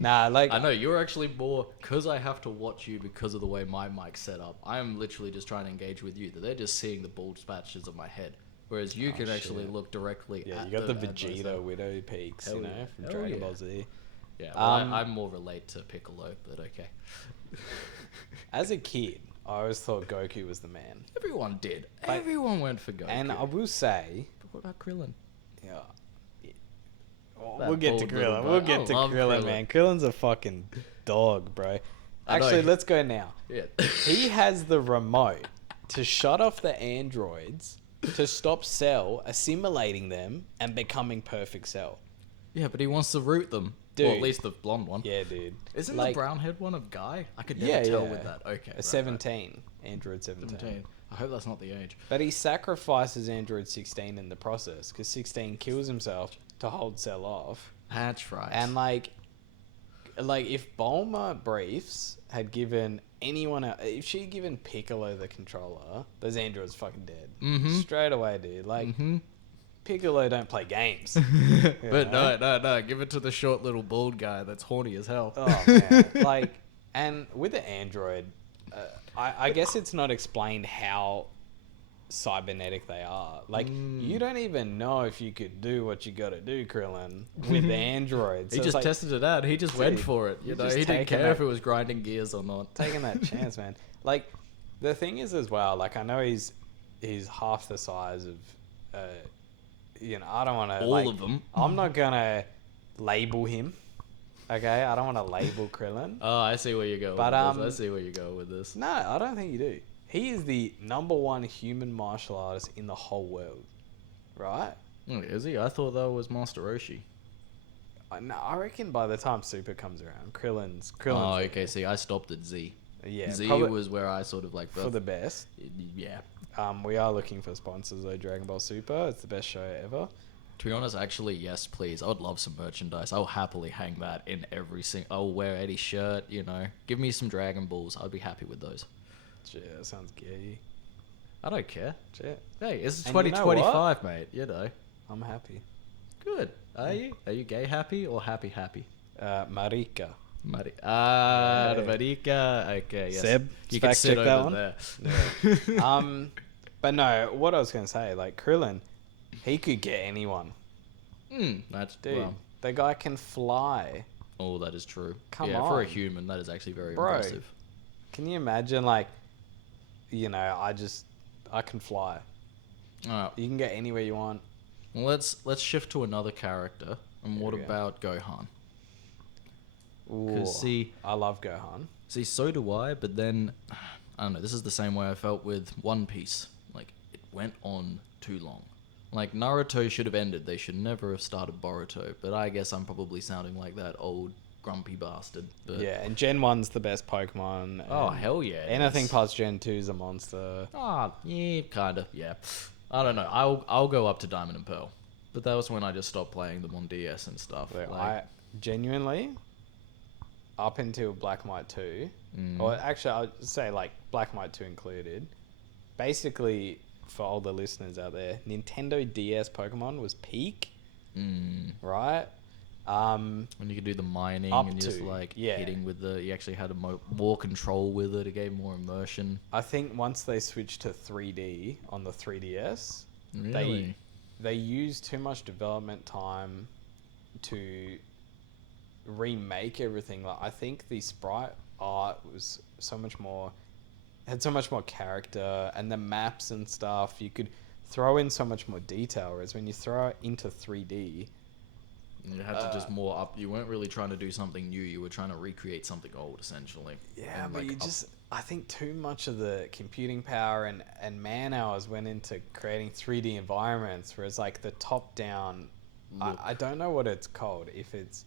I know, you're actually more... Because I have to watch you because of the way my mic's set up, I'm literally just trying to engage with you. They're just seeing the bald patches of my head. Whereas you can actually look directly at you got the Vegeta Widow peaks, from Dragon Ball Z. Yeah, well, I more relate to Piccolo, but okay. As a kid, I always thought Goku was the man. Everyone did. Everyone went for Goku. And I will say... But what about Krillin? Yeah. We'll get to Krillin, man. Krillin's a fucking dog, bro. Actually, let's go now. Yeah. He has the remote to shut off the androids... to stop Cell assimilating them and becoming perfect Cell. Yeah, but he wants to root them. Dude. Well, at least the blonde one. Yeah, dude. Isn't the brown head one a guy? I could never tell with that. Okay. 17. Android 17. I hope that's not the age. But he sacrifices Android 16 in the process because 16 kills himself to hold Cell off. That's right. And if Bulma Briefs had given anyone else, if she'd given Piccolo the controller, those androids fucking dead. Mm-hmm. Straight away, dude. Piccolo don't play games. But no. Give it to the short little bald guy that's horny as hell. Oh, man. And with the android, I guess it's not explained how cybernetic they are. You don't even know if you could do what you got to do, Krillin, with the androids. He just tested it out. He just went for it. He didn't care if it was grinding gears or not. Taking that chance, man. The thing is as well, I know he's half the size of, I don't want to... All of them. I'm not going to label him. Okay? I don't want to label Krillin. Oh, I see where you're going with this. I see where you're going with this. No, I don't think you do. He is the #1 human martial artist in the whole world, right? Is he? I thought that was Master Roshi. No, I reckon by the time Super comes around, Krillin's Oh, okay. See, I stopped at Z. Yeah, Z was where I sort of for the best. Yeah. We are looking for sponsors though. Dragon Ball Super, it's the best show ever. To be honest, actually, yes, please. I would love some merchandise. I'll happily hang that in every single... I'll wear any shirt, Give me some Dragon Balls. I'd be happy with those. Yeah, that sounds gay. I don't care. Yeah. Hey, it's 2025, mate. I'm happy. Good. Are you? Are you gay happy or happy? Marika. The Marika. Okay, yes. Seb, you can sit over that one. There. Yeah. But no, what I was going to say, Krillin, he could get anyone. That's... Dude, well, the guy can fly. Oh, that is true. Come on. For a human, that is actually very impressive. Can you imagine, I can fly. Alright. You can get anywhere you want. Well, let's shift to another character. And what about Gohan? Because I love Gohan. See, so do I, but then, I don't know, this is the same way I felt with One Piece. It went on too long. Naruto should have ended. They should never have started Boruto. But I guess I'm probably sounding like that old grumpy bastard. But yeah, and Gen 1's the best Pokemon. Oh, hell yeah. Anything past Gen 2's a monster. Yeah, kinda, yeah. I don't know. I'll go up to Diamond and Pearl. But that was when I just stopped playing them on DS and stuff. I genuinely, up until Black Might 2, or actually I'd say Black Might 2 included, basically, for all the listeners out there, Nintendo DS Pokemon was peak, right? When you could do the mining and just hitting with you actually had more control with it. It gave more immersion. I think once they switched to 3D on the 3DS, really? they used too much development time to remake everything. Like, I think the sprite art was had so much more character, and the maps and stuff, you could throw in so much more detail, whereas when you throw it into 3D, you had to just more up. You weren't really trying to do something new. You were trying to recreate something old, essentially. Yeah, and but like I think too much of the computing power and man hours went into creating 3D environments, whereas like the top down, I don't know what it's called, if it's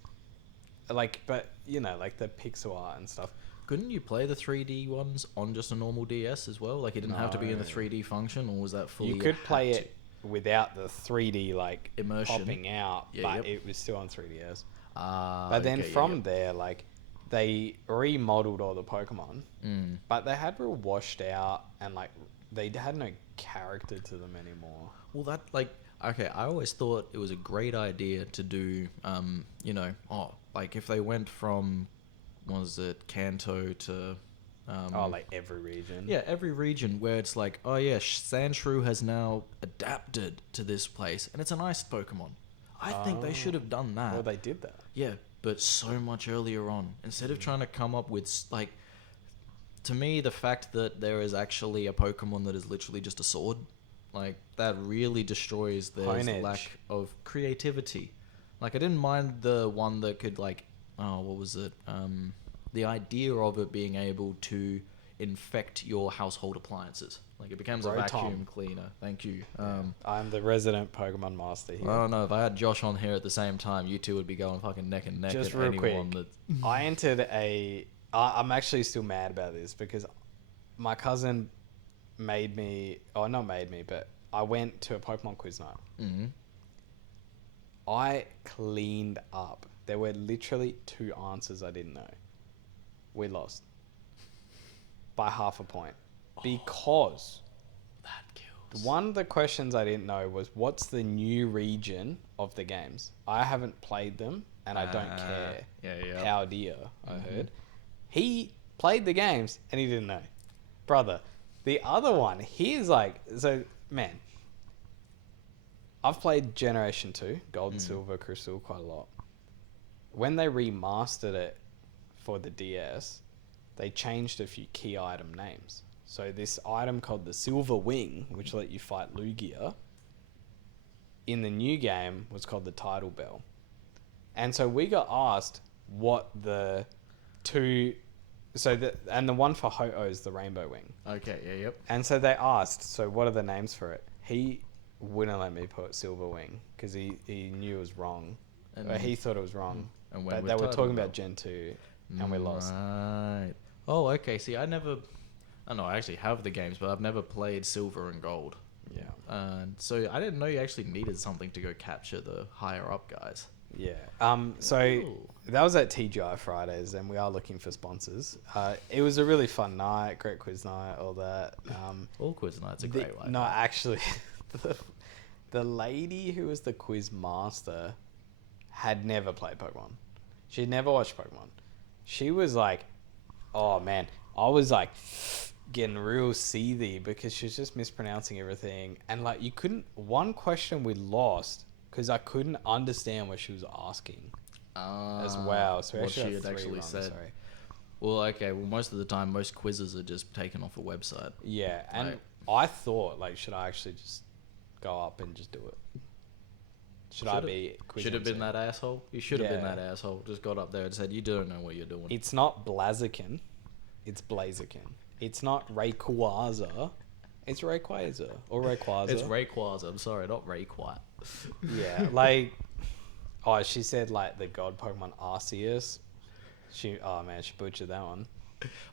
like, but you know, like the pixel art and stuff. Couldn't you play the 3D ones on just a normal DS as well? Like, it didn't have to be in the 3D function, or was that fully... You could play it without the 3D, like, immersion popping out, but it was still on 3DS. But then there, like, they remodeled all the Pokemon, but they had real washed out, and, like, they had no character to them anymore. Well, that, like... Okay, I always thought it was a great idea to do, you know... like, if they went from... was it Kanto to like every region? Yeah, every region, where it's like, oh yeah, Sandshrew has now adapted to this place, and it's an ice Pokemon. I think they should have done that. Well, they did that. Yeah, but so much earlier on. Instead of trying to come up with, like, to me, the fact that there is actually a Pokemon that is literally just a sword, like, that really destroys their lack of creativity. Like, I didn't mind the one that could, like, what was it? The idea of it being able to infect your household appliances. Like, it becomes a vacuum cleaner. Thank you. I'm the resident Pokemon master here. I don't know. If I had Josh on here at the same time, you two would be going fucking neck and neck. Just real quick, I entered I'm actually still mad about this, because my cousin made me... Oh, not made me, but I went to a Pokemon quiz night. Mm-hmm. I cleaned up. There were literally 2 answers I didn't know. We lost by half a point, because that kills. One of the questions I didn't know was, what's the new region of the games? I haven't played them, and I don't care. Yeah. How dear, I heard. He played the games, and he didn't know. Brother, the other one, he's like... So, man, I've played Generation 2, Gold and Silver, Crystal, quite a lot. When they remastered it for the DS, they changed a few key item names. So this item called the Silver Wing, which let you fight Lugia, in the new game was called the Tidal Bell. And so we got asked what the two... and the one for Ho-Oh is the Rainbow Wing. Okay, yep. And so they asked, so what are the names for it? He wouldn't let me put Silver Wing, because he knew it was wrong. He thought it was wrong. And but they were talking about Gen 2, and we lost. Right. Oh, okay. See, I actually have the games, but I've never played Silver and Gold. Yeah. So I didn't know you actually needed something to go capture the higher up guys. Yeah. So that was at TGI Fridays, and we are looking for sponsors. It was a really fun night, great quiz night, all that. All quiz nights are great. No, actually, the lady who was the quiz master had never played Pokemon. She'd never watched Pokemon. She was like, oh man, I was like getting real seethy, because she was just mispronouncing everything. And like, one question we lost because I couldn't understand what she was asking as well. So what she had actually said. Sorry. Well, okay. Well, most of the time, most quizzes are just taken off a website. Yeah. And I thought, like, should I actually just go up and just do it? Should have been that asshole. You should have been that asshole. Just got up there and said, "You don't know what you're doing." It's not Blaziken. It's Blaziken. It's not Rayquaza. It's Rayquaza or Rayquaza. It's Rayquaza. I'm sorry, not Rayquat. Yeah, like, she said like the god Pokemon Arceus. She butchered that one.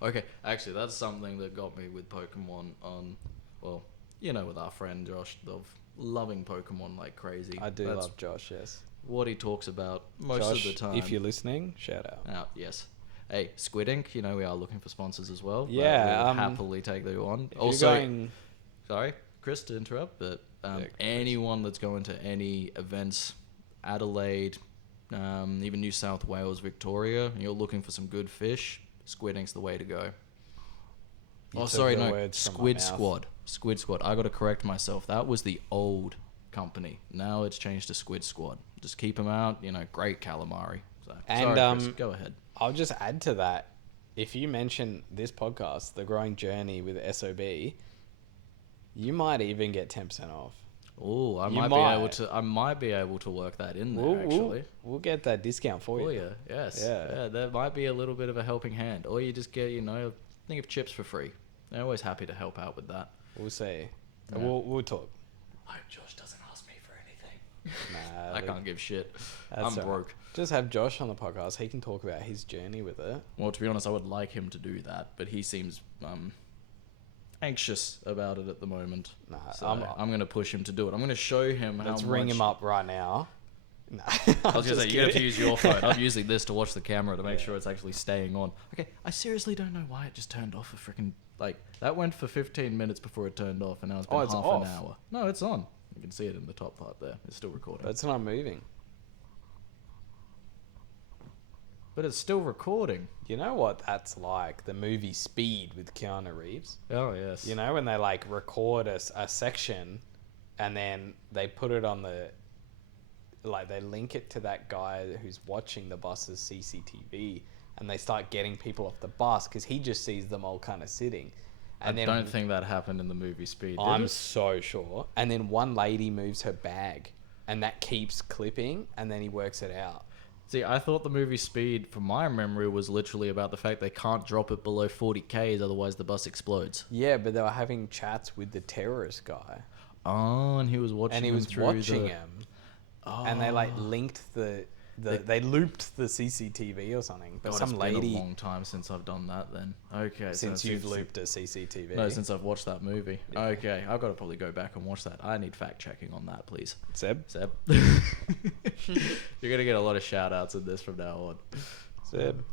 Okay, actually, that's something that got me with Pokemon on. Well, with our friend Josh of loving Pokemon like crazy. I do love Josh, yes. What he talks about most of the time. If you're listening, shout out. Yes. Hey, Squid Ink, we are looking for sponsors as well. Yeah. We'll happily take you on. Also, sorry, Chris, to interrupt, but anyone that's going to any events, Adelaide, even New South Wales, Victoria, and you're looking for some good fish, Squid Ink's the way to go. Squid Squad. Squid Squad. I got to correct myself. That was the old company. Now it's changed to Squid Squad. Just keep them out. Great calamari. So, and sorry, Chris, go ahead. I'll just add to that. If you mention this podcast, The Growing Journey with SOB, you might even get 10% off. Oh, I might be able to work that in there. Actually, we'll get that discount for you. Yes. Yeah, that might be a little bit of a helping hand, or you just get think of chips for free. They're always happy to help out with that. We'll see. Yeah. We'll talk. I hope Josh doesn't ask me for anything. Nah, I can't give shit. I'm broke. Just have Josh on the podcast. He can talk about his journey with it. Well, to be honest, I would like him to do that, but he seems anxious about it at the moment. Nah, so I'm going to push him to do it. I'm going to show him how much... Let's ring him up right now. Nah, I was going to say, you have to use your phone. I'm using this to watch the camera to make sure it's actually staying on. Okay, I seriously don't know why it just turned off a freaking... that went for 15 minutes before it turned off, and now it's been half an hour. No, it's on. You can see it in the top part there. It's still recording. But it's not moving. But it's still recording. You know what that's like? The movie Speed with Keanu Reeves. Oh, yes. When they record a section and then they put it on the... they link it to that guy who's watching the bus's CCTV, and they start getting people off the bus because he just sees them all kind of sitting. And I don't think that happened in the movie Speed. I'm so sure. And then one lady moves her bag, and that keeps clipping, and then he works it out. See, I thought the movie Speed, from my memory, was literally about the fact they can't drop it below 40 Ks, otherwise the bus explodes. Yeah, but they were having chats with the terrorist guy. Oh, and he was watching him Oh. And they linked they looped the CCTV or something. But some lady... It's been a long time since I've done that then. Okay. Since you've looped a CCTV. No, since I've watched that movie. Yeah. Okay, I've got to probably go back and watch that. I need fact checking on that, please. Seb? You're going to get a lot of shout outs in this from now on. Seb.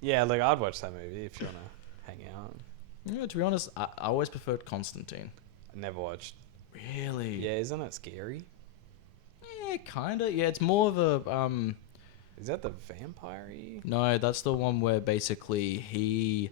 Yeah, I'd watch that movie if you want to hang out. Yeah, to be honest, I always preferred Constantine. I never watched. Really? Yeah, isn't it scary? Yeah, kind of. Yeah, it's more of a... Is that the vampire-y? No, that's the one where basically he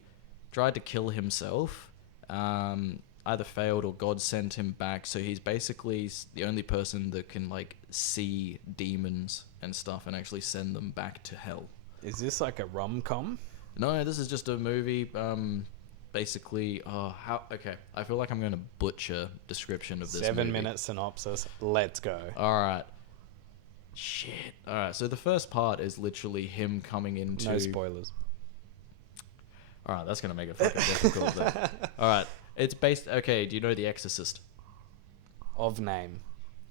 tried to kill himself. Either failed or God sent him back. So he's basically the only person that can see demons and stuff and actually send them back to hell. Is this like a rom-com? No, this is just a movie. Basically, okay. I feel like I'm going to butcher description of this 7-minute synopsis. Let's go. All right. Shit. All right. So the first part is literally him coming into... No spoilers. All right. That's going to make it fucking difficult. Then. All right. It's based... Okay. Do you know The Exorcist? Of name.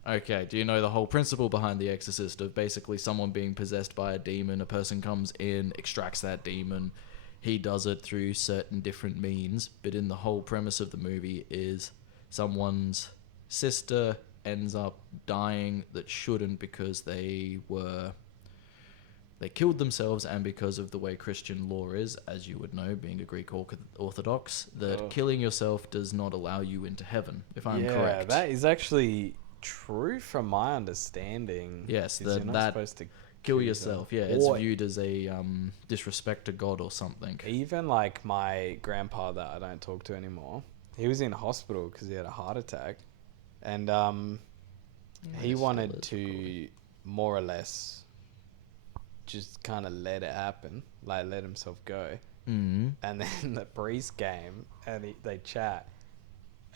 Okay. Do you know the whole principle behind The Exorcist of basically someone being possessed by a demon? A person comes in, extracts that demon. He does it through certain different means. But in the whole premise of the movie is someone's sister ends up dying that shouldn't because they killed themselves, and because of the way Christian law is, as you would know, being a Greek Orthodox, that killing yourself does not allow you into heaven, if I'm correct. Yeah, that is actually true from my understanding. Yes, you're not supposed to kill yourself. Yeah, it's viewed as a disrespect to God or something. Even my grandpa that I don't talk to anymore, he was in hospital because he had a heart attack. And he wanted to more or less just kind of let it happen, let himself go. Mm-hmm. And then the priest came and they chat.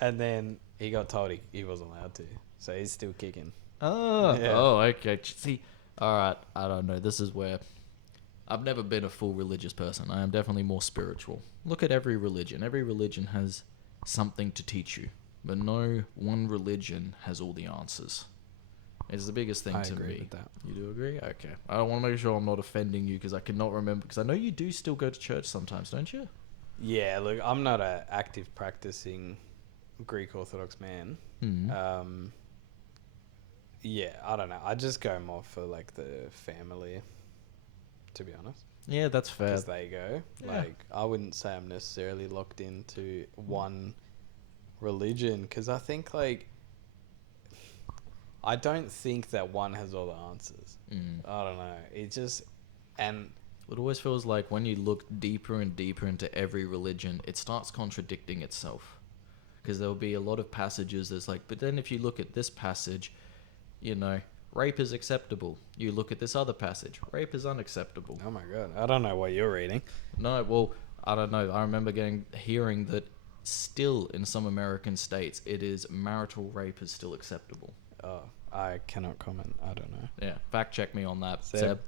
And then he got told he wasn't allowed to. So he's still kicking. Oh, yeah. Oh, okay. See, all right. I don't know. This is where I've never been a full religious person. I am definitely more spiritual. Look at every religion. Every religion has something to teach you. But no one religion has all the answers. It's the biggest thing to me. I agree with that. You do agree? Okay. I want to make sure I'm not offending you because I cannot remember. Because I know you do still go to church sometimes, don't you? Yeah, look, I'm not an active practicing Greek Orthodox man. Mm-hmm. Yeah, I don't know. I just go more for the family, to be honest. Yeah, that's fair. Because there you go. Yeah. I wouldn't say I'm necessarily locked into one religion, because I think I don't think that one has all the answers. I don't know. It just it always feels like when you look deeper and deeper into every religion, it starts contradicting itself. because there'll be a lot of passages that's like, but then if you look at this passage, you know, rape is acceptable. You look at this other passage, rape is unacceptable. Oh my God, I don't know what you're reading. No, well, I don't know. I remember hearing that still in some American states, it is marital rape is still acceptable. Oh, I cannot comment. I don't know. Yeah, fact check me on that, Seb.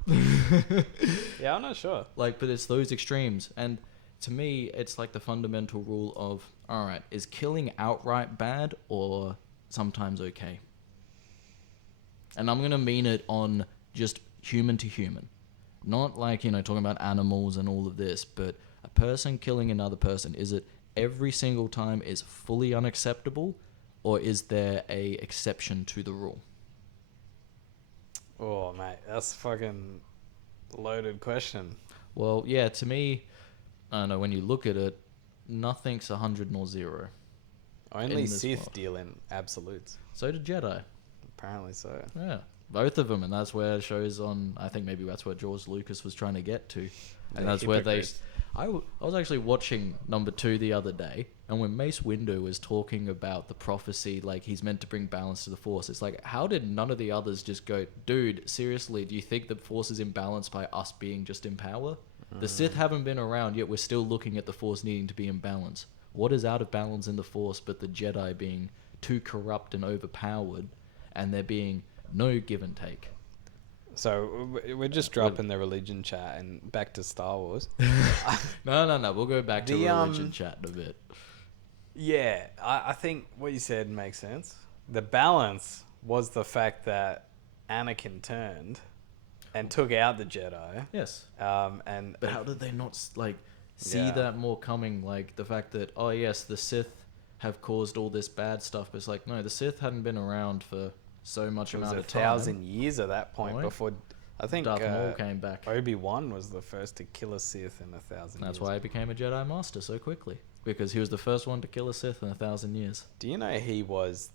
Yeah, I'm not sure. Like, but it's those extremes. And to me, it's like the fundamental rule of, all right, is killing outright bad or sometimes okay? And I'm going to mean it on just human to human. Not like, you know, talking about animals and all of this, but a person killing another person, is it every single time is fully unacceptable, or is there a exception to the rule? Oh, mate, that's a fucking loaded question. Well, yeah, to me, I don't know, when you look at it, nothing's 100 nor 0. Only Sith deal in absolutes. So did Jedi. Apparently so. Yeah, both of them, and that's where it shows on, I think maybe that's what George Lucas was trying to get to. And that's where they... I was actually watching number 2 the other day, and when Mace Windu was talking about the prophecy, like he's meant to bring balance to the Force, it's like, how did none of the others just go, dude, seriously, do you think the Force is imbalanced by us being just in power? The Sith haven't been around, yet we're still looking at the Force needing to be in balance. What is out of balance in the Force but the Jedi being too corrupt and overpowered, and there being no give and take? So we're just dropping the religion chat and back to Star Wars. No. We'll go back to religion chat in a bit. Yeah, I think what you said makes sense. The balance was the fact that Anakin turned and took out the Jedi. Yes. But how did they not see that more coming? Like the fact that, oh yes, the Sith have caused all this bad stuff, but it's like, no, the Sith hadn't been around for so much amount of time. 1,000 years at that point before. I think Darth Maul came back. Obi-Wan was the first to kill a Sith in 1,000 years. That's why he became a Jedi Master so quickly, because he was the first one to kill a Sith in 1,000 years. Do you know he was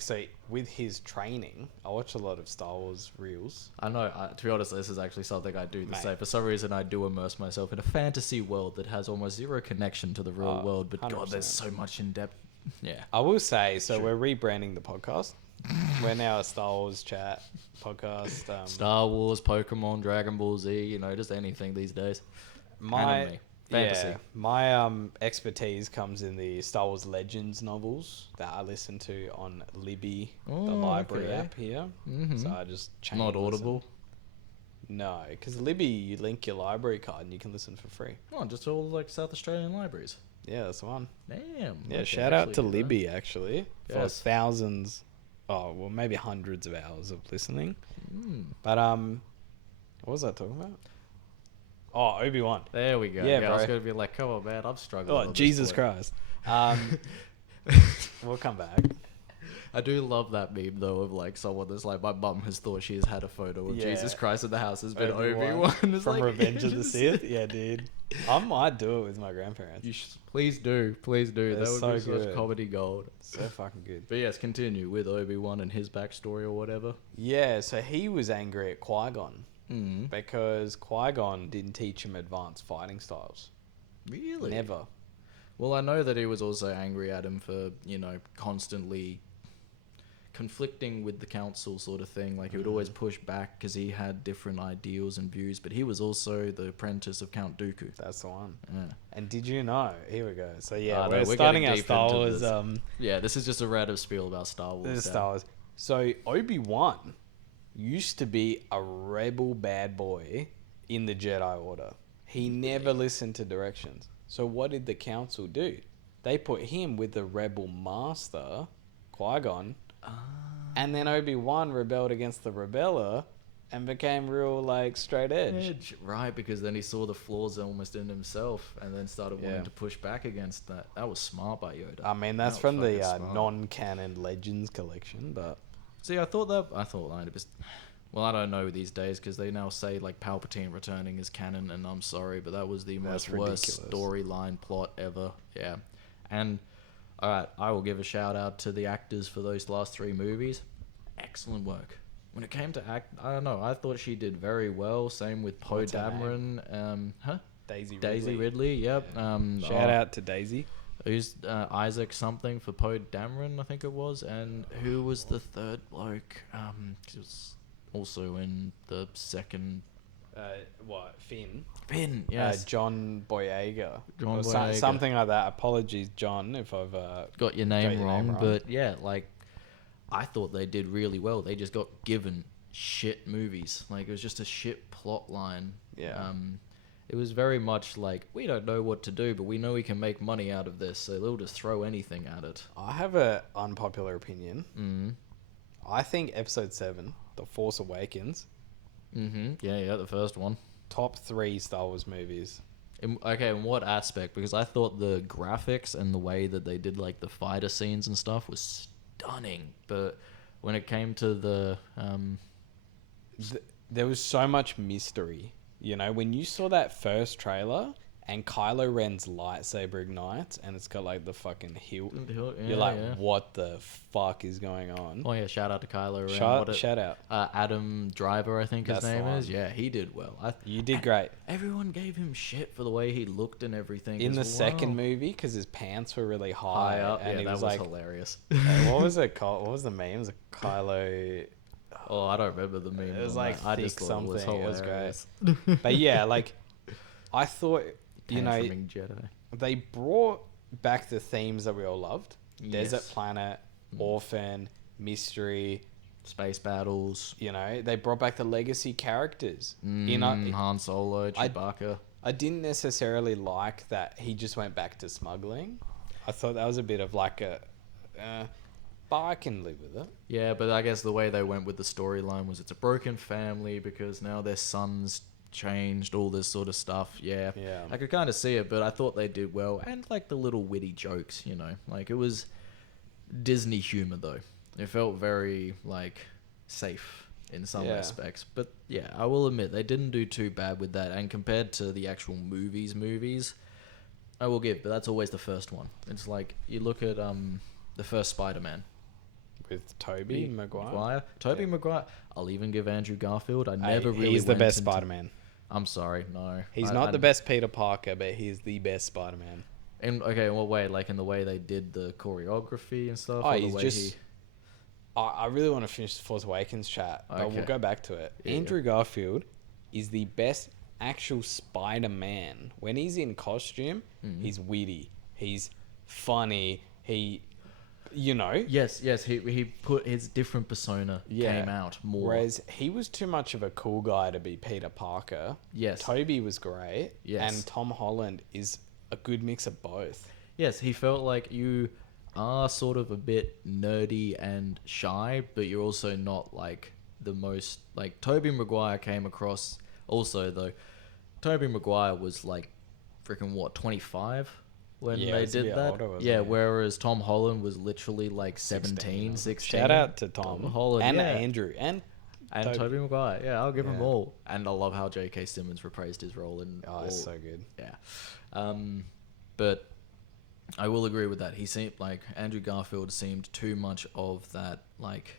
so with his training? I watch a lot of Star Wars reels. I know. To be honest, this is actually something I do the same. For some reason, I do immerse myself in a fantasy world that has almost zero connection to the real world. But 100%. God, there's so much in depth. Yeah. I will say, so we're rebranding the podcast. We're now a Star Wars chat podcast. Star Wars, Pokemon, Dragon Ball Z, you know, just anything these days. Anime, fantasy. Yeah, my expertise comes in the Star Wars Legends novels that I listen to on Libby, the library app here. Mm-hmm. So I just change. Not Audible? No, because Libby, you link your library card and you can listen for free. Oh, just all like South Australian libraries. Yeah, that's the one. Damn. Yeah, shout out to Libby actually for thousands. Oh, well, maybe hundreds of hours of listening. But, what was I talking about? Oh, Obi-Wan. There we go. Yeah, I was going to be like, come on, man, I'm struggling. Oh, Jesus Christ. We'll come back. I do love that meme, though, of like someone that's like, my mum has thought she has had a photo of Jesus Christ in the house has been Obi-Wan. From Revenge of the Sith? Yeah, dude. I might do it with my grandparents. Please do. Please do. That would so be such comedy gold. So fucking good. But yes, continue with Obi-Wan and his backstory or whatever. Yeah, so he was angry at Qui-Gon. Because Qui-Gon didn't teach him advanced fighting styles. Really? Never. Well, I know that he was also angry at him for, you know, constantly conflicting with the council sort of thing. Like he would always push back because he had different ideals and views, but he was also the apprentice of Count Dooku. That's the one. Yeah. And did you know? Here we go. So yeah, we're starting our Star Wars. Yeah, this is just a random spiel about Star Wars. This is Star Wars. So Obi-Wan used to be a rebel bad boy in the Jedi Order. He never listened to directions. So what did the council do? They put him with the rebel master, Qui-Gon. And then Obi-Wan rebelled against the rebeller and became real like straight edge. Right, because then he saw the flaws almost in himself and then started wanting to push back against that. That was smart by Yoda. I mean, that's from the non-canon Legends collection, but... See, I thought it was... Well, I don't know these days because they now say like Palpatine returning is canon, and I'm sorry, but that was the worst storyline plot ever. Yeah. And... Alright, I will give a shout out to the actors for those last 3 movies. Excellent work. When it came to I don't know, I thought she did very well. Same with Poe Dameron. Daisy Ridley, yep. Shout out to Daisy. Who's Isaac something for Poe Dameron, I think it was, and who was the third bloke? He was also in the second. Finn? Finn, yes. John Boyega. John Boyega. Something like that. Apologies, John, if I've got your name wrong. But yeah, like, I thought they did really well. They just got given shit movies. Like, it was just a shit plot line. Yeah. It was very much like, we don't know what to do, but we know we can make money out of this, so they'll just throw anything at it. I have an unpopular opinion. Mm-hmm. I think Episode 7, The Force Awakens... Mm-hmm. Yeah, the first one. Top 3 Star Wars movies. In what aspect? Because I thought the graphics and the way that they did, like, the fighter scenes and stuff was stunning. But when it came to there was so much mystery. You know, when you saw that first trailer and Kylo Ren's lightsaber ignites and it's got, like, the fucking hilt, you're like, what the fuck is going on? Oh, yeah, shout out to Kylo Ren. Shout out. Adam Driver, I think his name is. Yeah, he did well. You did great. Everyone gave him shit for the way he looked and everything. In the second movie, because his pants were really high up, and that was like, hilarious. What was it called? What was the meme? It was a Kylo... Oh, I don't remember the meme. It was like I thick just something. It was great. But yeah, like, I thought... You know, Jedi. They brought back the themes that we all loved. Yes. Desert Planet, Orphan, Mystery. Space battles. You know, they brought back the legacy characters. Han Solo, Chewbacca. I didn't necessarily like that he just went back to smuggling. I thought that was a bit of like a... but I can live with it. Yeah, but I guess the way they went with the storyline was it's a broken family because now their son's changed, all this sort of stuff. Yeah. I could kind of see it, but I thought they did well. And like the little witty jokes, you know, like it was Disney humor though. It felt very like safe in some aspects. But yeah, I will admit they didn't do too bad with that. And compared to the actual movies, I will give, but that's always the first one. It's like you look at the first Spider-Man. With Tobey Maguire. Maguire. I'll even give Andrew Garfield. He's the best Spider-Man. I'm sorry, no. He's not the best Peter Parker, but he's the best Spider-Man. In what way? Like in the way they did the choreography and stuff? I really want to finish the Force Awakens chat, but we'll go back to it. Yeah. Andrew Garfield is the best actual Spider-Man. When he's in costume, he's witty. He's funny. You know? Yes. He put his different persona came out more. Whereas he was too much of a cool guy to be Peter Parker. Yes. Toby was great. Yes. And Tom Holland is a good mix of both. Yes, he felt like you are sort of a bit nerdy and shy, but you're also not like the most... Like, Tobey Maguire came across... Also, though, Tobey Maguire was like freaking 25? When they did that, whereas Tom Holland was literally like 17, 16. Shout out to Tom Holland and Andrew and Tobey Maguire. Yeah, I'll give them all. And I love how J.K. Simmons reprised his role in. It's so good. Yeah, but I will agree with that. He seemed like Andrew Garfield seemed too much of that like.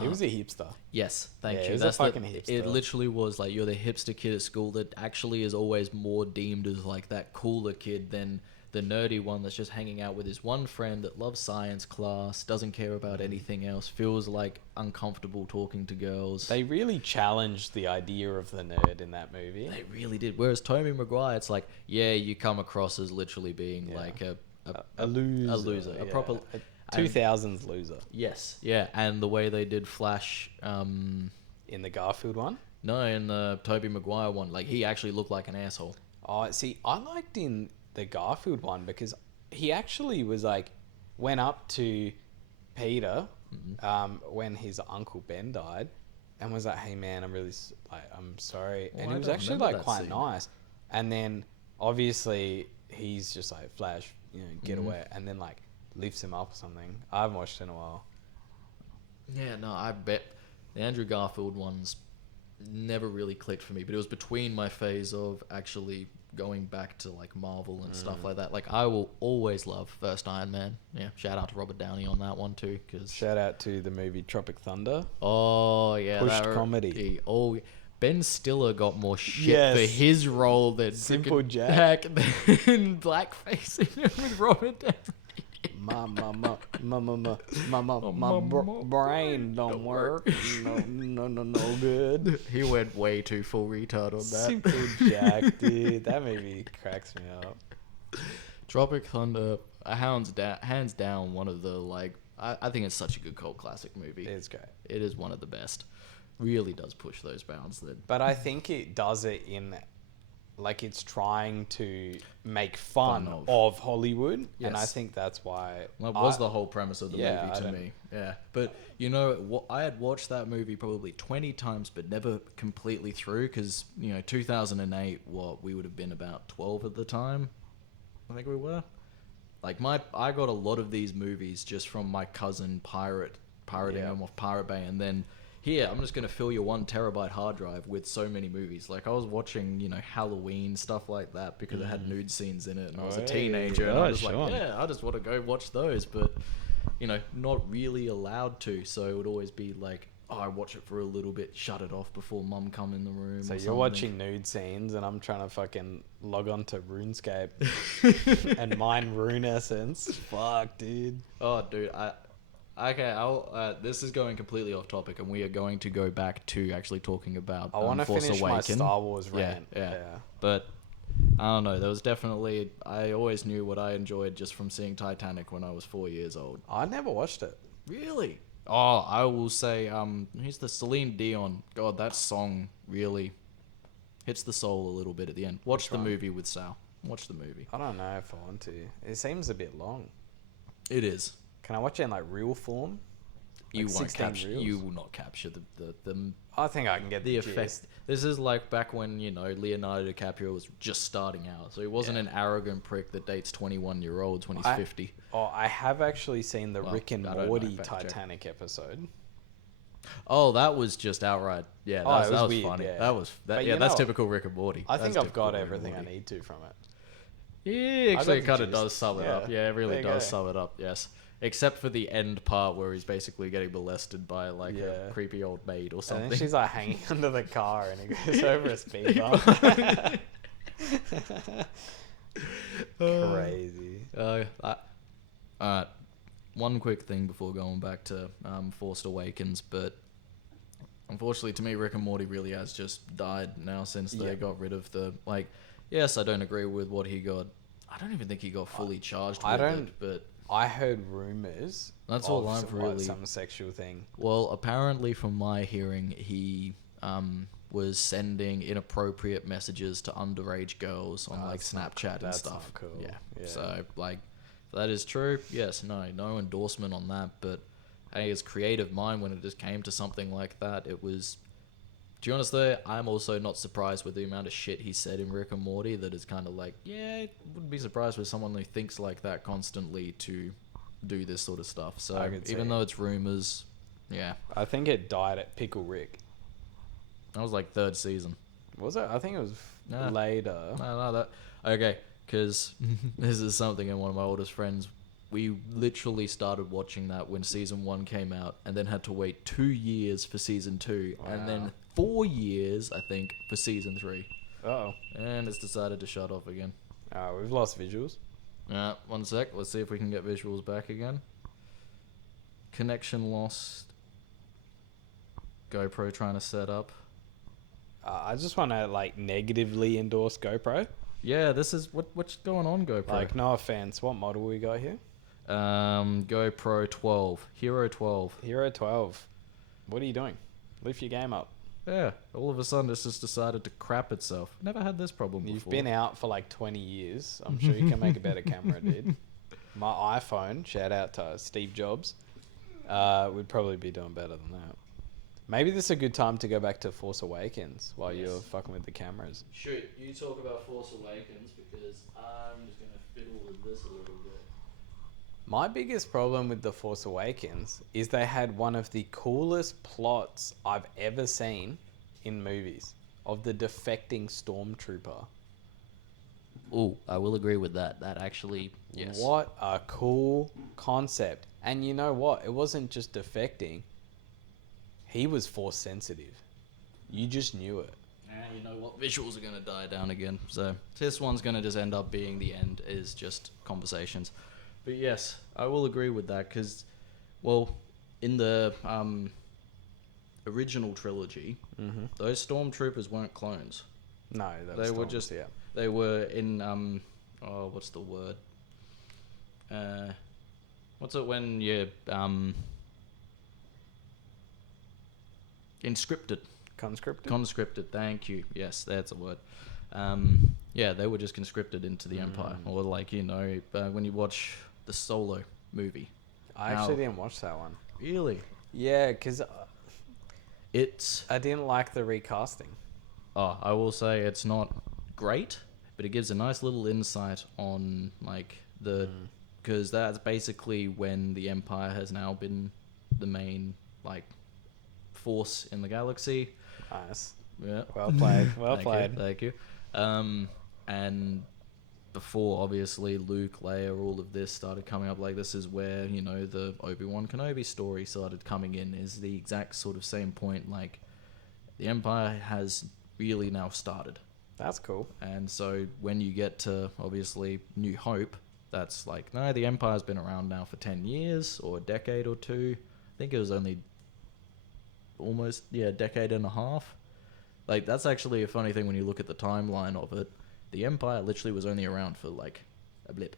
He was a hipster. Yes, thank you. He was a fucking hipster. It literally was like you're the hipster kid at school that actually is always more deemed as like that cooler kid than the nerdy one that's just hanging out with his one friend that loves science class, doesn't care about anything else, feels like uncomfortable talking to girls. They really challenged the idea of the nerd in that movie. They really did. Whereas Tobey Maguire, it's like, you come across as literally being like a loser, a proper... 2000s loser. Yes, yeah, and the way they did Flash... in the Garfield one? No, in the Tobey Maguire one. Like, he actually looked like an asshole. Oh, see, I liked in the Garfield one because he actually was like... Went up to Peter when his Uncle Ben died and was like, hey, man, I'm sorry. Well, and he was actually like quite nice. And then, obviously, he's just like, Flash, get away. And then, like, lifts him up or something. I haven't watched it in a while. Yeah, no, I bet the Andrew Garfield ones never really clicked for me, but it was between my phase of actually going back to like Marvel and stuff like that. Like, I will always love first Iron Man. Yeah, shout out to Robert Downey on that one too. Cause shout out to the movie Tropic Thunder. Oh yeah, pushed comedy. Ben Stiller got more shit for his role than Simple Jack than blackfacing him with Robert Downey. My brain don't work. No good. He went way too full retard on that. Simple Jack, dude. That movie cracks me up. Tropic Thunder, hands down, one of the, like, I think it's such a good cult classic movie. It's great. It is one of the best. Really does push those bounds. But I think it does it in, like, it's trying to make fun of Hollywood. Yes. And I think that's why... That was the whole premise of the movie to me. Yeah. But, you know, I had watched that movie probably 20 times, but never completely through, because, you know, 2008, we would have been about 12 at the time. I think we were. Like, I got a lot of these movies just from my cousin pirating them off Pirate Bay, and then... Here, I'm just going to fill your 1 terabyte hard drive with so many movies. Like, I was watching, you know, Halloween, stuff like that, because it had nude scenes in it, and I was a teenager, and I was like, yeah, I just want to go watch those, but, you know, not really allowed to, so it would always be like, oh, I watch it for a little bit, shut it off before mum come in the room. So you're watching nude scenes, and I'm trying to fucking log on to RuneScape and mine Rune Essence. Fuck, dude. Oh, dude, Okay, this is going completely off topic, and we are going to go back to actually talking about I want to finish my Star Wars rant. Yeah. But, I don't know, there was definitely... I always knew what I enjoyed just from seeing Titanic when I was 4 years old. I never watched it. Really? Oh, I will say, who's the Celine Dion? God, that song really hits the soul a little bit at the end. Watch the movie with Sal. Watch the movie. I don't know if I want to. It seems a bit long. It is. Can I watch it in like real form? You won't capture. You will not capture the. I think I can get the effect. Gist. This is like back when, you know, Leonardo DiCaprio was just starting out, so he wasn't an arrogant prick that dates 21-year-olds when he's 50. I have actually seen the Rick and Morty Titanic episode. Oh, that was just outright. Yeah, that was weird, funny. Yeah. That's typical Rick and Morty. I think I've got everything I need to from it. Yeah, actually, it kind of does sum it up. Yeah, it really does sum it up. Yes. Except for the end part where he's basically getting molested by like a creepy old maid or something. And then she's like hanging under the car and he goes over a speed bump. Crazy. Alright. One quick thing before going back to Force Awakens, but unfortunately to me Rick and Morty really has just died now since they got rid of the... Like, yes, I don't agree with what he got. I don't even think he got fully charged with it, but... I heard rumors. That's all I've really... Some sexual thing. Well, apparently from my hearing, he was sending inappropriate messages to underage girls on like Snapchat and stuff. Not cool. Yeah. So like, if that is true, yes, no endorsement on that. But hey, his creative mind, when it just came to something like that, it was... To be honest though, I'm also not surprised with the amount of shit he said in Rick and Morty that is kind of like, I wouldn't be surprised with someone who thinks like that constantly to do this sort of stuff. So even though it's rumors, I think it died at Pickle Rick. That was like 3rd season. Was it? I think it was later. No, okay, because this is something in one of my oldest friends. We literally started watching that when season 1 came out, and then had to wait 2 years for season 2, and then 4 years, I think, for season 3. Oh. And it's decided to shut off again. We've lost visuals. 1 sec. Let's see if we can get visuals back again. Connection lost. GoPro trying to set up. I just want to like negatively endorse GoPro. Yeah, this is what's going on, GoPro. Like, no offense. What model we got here? GoPro 12. Hero 12. Hero 12. What are you doing? Lift your game up. Yeah, all of a sudden it's just decided to crap itself. Never had this problem before. You've been out for like 20 years. I'm sure you can make a better camera, dude. My iPhone, shout out to Steve Jobs, would probably be doing better than that. Maybe this is a good time to go back to Force Awakens while you're fucking with the cameras. Shoot, you talk about Force Awakens because I'm just going to fiddle with this a little bit. My biggest problem with The Force Awakens is they had one of the coolest plots I've ever seen in movies of the defecting stormtrooper. Oh, I will agree with that. That actually, yes. What a cool concept. And you know what? It wasn't just defecting. He was force sensitive. You just knew it. You know what? Visuals are going to die down again. So this one's going to just end up being the end, is just conversations. But yes, I will agree with that because, well, in the original trilogy, those stormtroopers weren't clones. No, they were just... Yeah. They were in... what's the word? What's it when you... Inscripted. Conscripted, thank you. Yes, that's a word. Yeah, they were just conscripted into the Empire. Or like, you know, when you watch the Solo movie. I actually didn't watch that one. Really? Yeah, because I didn't like the recasting. Oh, I will say it's not great, but it gives a nice little insight on like the... Because that's basically when the Empire has now been the main like force in the galaxy. Nice. Yeah. Well played. Thank you. And before, obviously, Luke, Leia, all of this started coming up. Like, this is where, you know, the Obi-Wan Kenobi story started coming in, is the exact sort of same point. Like, the Empire has really now started. That's cool. And so when you get to, obviously, New Hope, that's like, no, the Empire's been around now for 10 years or a decade or two. I think it was only almost, a decade and a half. Like, that's actually a funny thing when you look at the timeline of it. The Empire literally was only around for, like, a blip.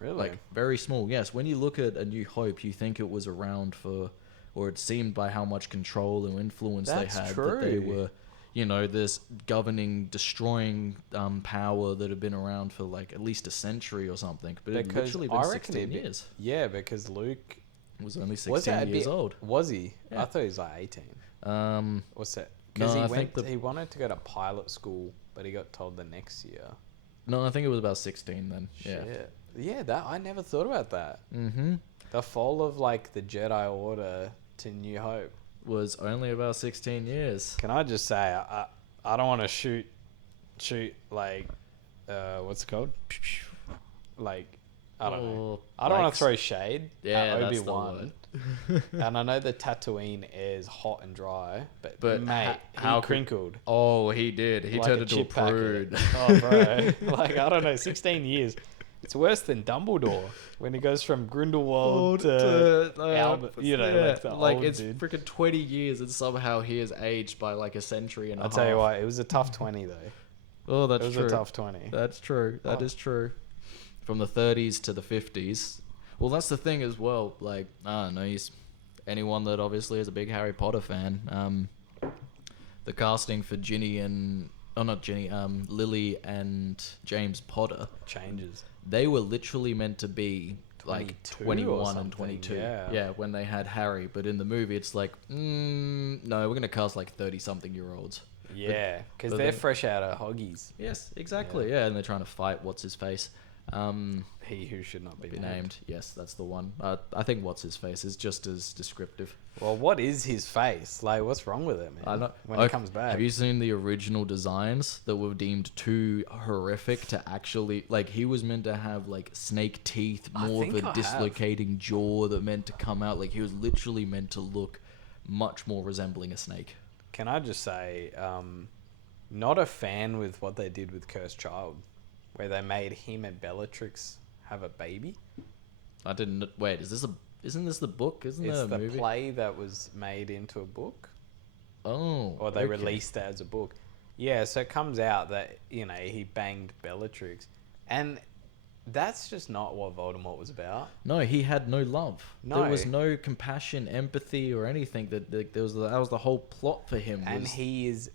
Really? Like, very small. Yes, when you look at A New Hope, you think it was around for, or it seemed by how much control and influence they had, that they were, you know, this governing, destroying power that had been around for, like, at least a century or something. But it literally been 16 years. Yeah, because Luke was only 16 years old. Was he? Yeah. I thought he was like 18. What's that? Because he wanted to go to pilot school, but he got told the next year. No, I think it was about 16 then. Shit. Yeah, that I never thought about that. Mm-hmm. The fall of like the Jedi Order to New Hope was only about 16 years. Can I just say, I don't want to shoot like, what's it called? Like, I don't know. I don't want to throw shade at Obi-Wan. And I know the Tatooine is hot and dry, but mate, he crinkled. Oh, he did. He like turned into a prude. Oh, bro. Like, I don't know, 16 years. It's worse than Dumbledore when he goes from Grindelwald to Albert. You know, like it's freaking 20 years and somehow he is aged by like a century and a half. I'll tell you what, it was a tough 20 though. Oh, that's true. It was a tough 20. That's true. That is true. From the 30s to the 50s. Well, that's the thing as well. Like, I don't know, anyone that obviously is a big Harry Potter fan, the casting for Lily and James Potter changes. They were literally meant to be like 21 and 22. Yeah, when they had Harry. But in the movie, it's like, no, we're going to cast like 30-something-year-olds. Yeah, because they're fresh out of Hoggies. Yes, exactly. Yeah, and they're trying to fight What's-His-Face. He who should not be named. Yes, that's the one. I think What's-His-Face is just as descriptive. Well, what is his face? Like, what's wrong with it, man? When he comes back. Have you seen the original designs that were deemed too horrific to actually... Like, he was meant to have, like, snake teeth, more of a dislocating jaw that meant to come out. Like, he was literally meant to look much more resembling a snake. Can I just say, not a fan with what they did with Cursed Child, where they made him and Bellatrix have a baby. I didn't... Wait, isn't this the book? Isn't there a movie? It's the play that was made into a book. Oh, or they released it as a book. Yeah, so it comes out that, you know, he banged Bellatrix. And that's just not what Voldemort was about. No, he had no love. No. There was no compassion, empathy, or anything. That was the whole plot for him. And he is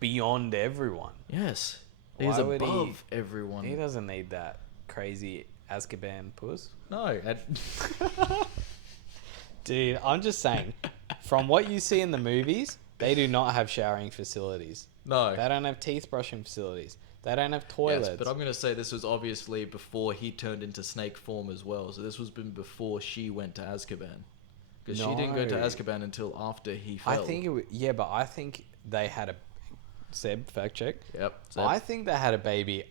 beyond everyone. Yes. He's above everyone. He doesn't need that crazy Azkaban puss. No. Dude, I'm just saying, from what you see in the movies, they do not have showering facilities. No. They don't have teeth brushing facilities. They don't have toilets. Yes, but I'm going to say this was obviously before he turned into snake form as well. So this was before she went to Azkaban. Because she didn't go to Azkaban until after he fell. I think but I think they had a... Seb, fact check. Yep. Seb. I think they had a baby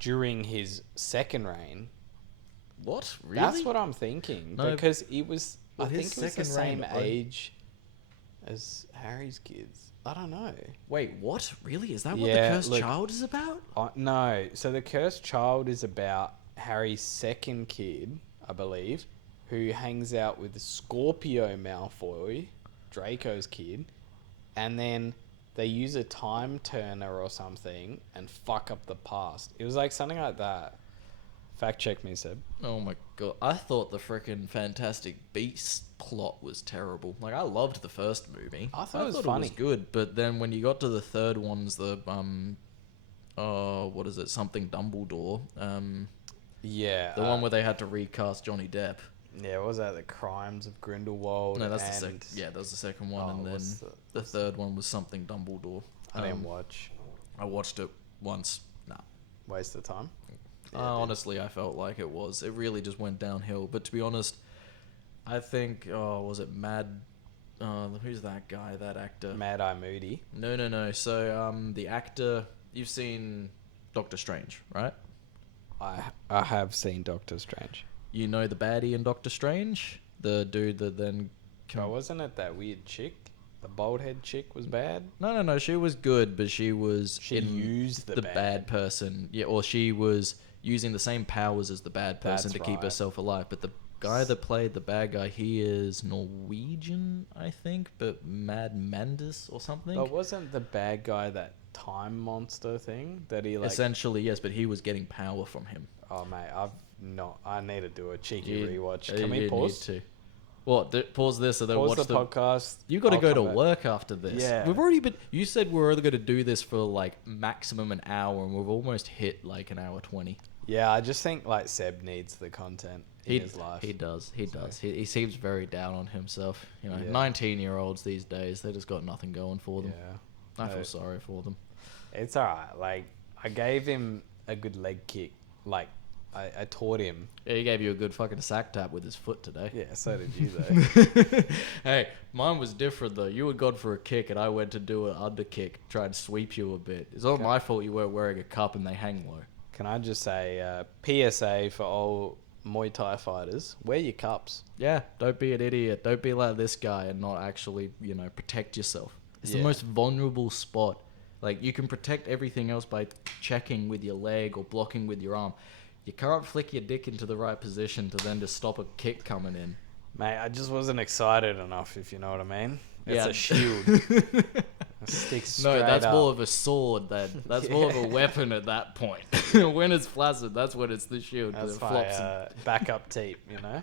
during his second reign. What? Really? That's what I'm thinking. No, because it was... I think it was the same age as Harry's kids. I don't know. Wait, what? Really? Is that what the Cursed Child is about? No. So the Cursed Child is about Harry's second kid, I believe, who hangs out with Scorpio Malfoy, Draco's kid, and then they use a time turner or something and fuck up the past. It was like something like that. Fact check me, Seb. Oh my god. I thought the freaking Fantastic Beasts plot was terrible. Like, I loved the first movie. I thought it was funny. It was good, but then when you got to the third one's the, what is it? Something Dumbledore. Yeah. The one where they had to recast Johnny Depp. Yeah, what was that? The Crimes of Grindelwald? No, that's the second. Yeah, that was the second one, and then the third one was Something Dumbledore. I didn't watch. I watched it once. Nah. Waste of time? Yeah, honestly, I felt like it was. It really just went downhill. But to be honest, I think, was it Mad... who's that guy, that actor? Mad Eye Moody. No. So, the actor... You've seen Doctor Strange, right? I have seen Doctor Strange. You know the baddie in Doctor Strange? The dude that then... Oh, wasn't it that weird chick? The bald-head chick was bad? No. She was good, but she was... She used the bad person. Yeah, or she was using the same powers as the bad person to keep herself alive. But the guy that played the bad guy, he is Norwegian, I think, but Mad Mandus or something. But wasn't the bad guy that time monster thing that he like... Essentially, yes, but he was getting power from him. Oh, mate, I need to do a cheeky rewatch. Can we pause? Need to. What? Pause this and then pause watch the podcast. You got to go to work after this. Yeah. We've already been... You said we're only going to do this for like maximum an hour, and we've almost hit like an hour 20. Yeah, I just think like Seb needs the content in his life. He does. He seems very down on himself. You know, 19-year-olds these days, they just got nothing going for them. Yeah. I feel sorry for them. It's alright. Like, I gave him a good leg kick. Like, I taught him. Yeah, he gave you a good fucking sack tap with his foot today. Yeah, so did you though. Hey, mine was different though. You had gone for a kick and I went to do an under kick, try and sweep you a bit. It's not my fault you weren't wearing a cup and they hang low. Can I just say, PSA for all Muay Thai fighters, wear your cups. Yeah, don't be an idiot. Don't be like this guy and not actually, protect yourself. It's the most vulnerable spot. Like, you can protect everything else by checking with your leg or blocking with your arm. You can't flick your dick into the right position to then just stop a kick coming in. Mate, I just wasn't excited enough, if you know what I mean. It's a shield. No, that's more of a sword then. That's more of a weapon at that point. When it's flaccid, that's when it's the shield. That's my backup tape, you know?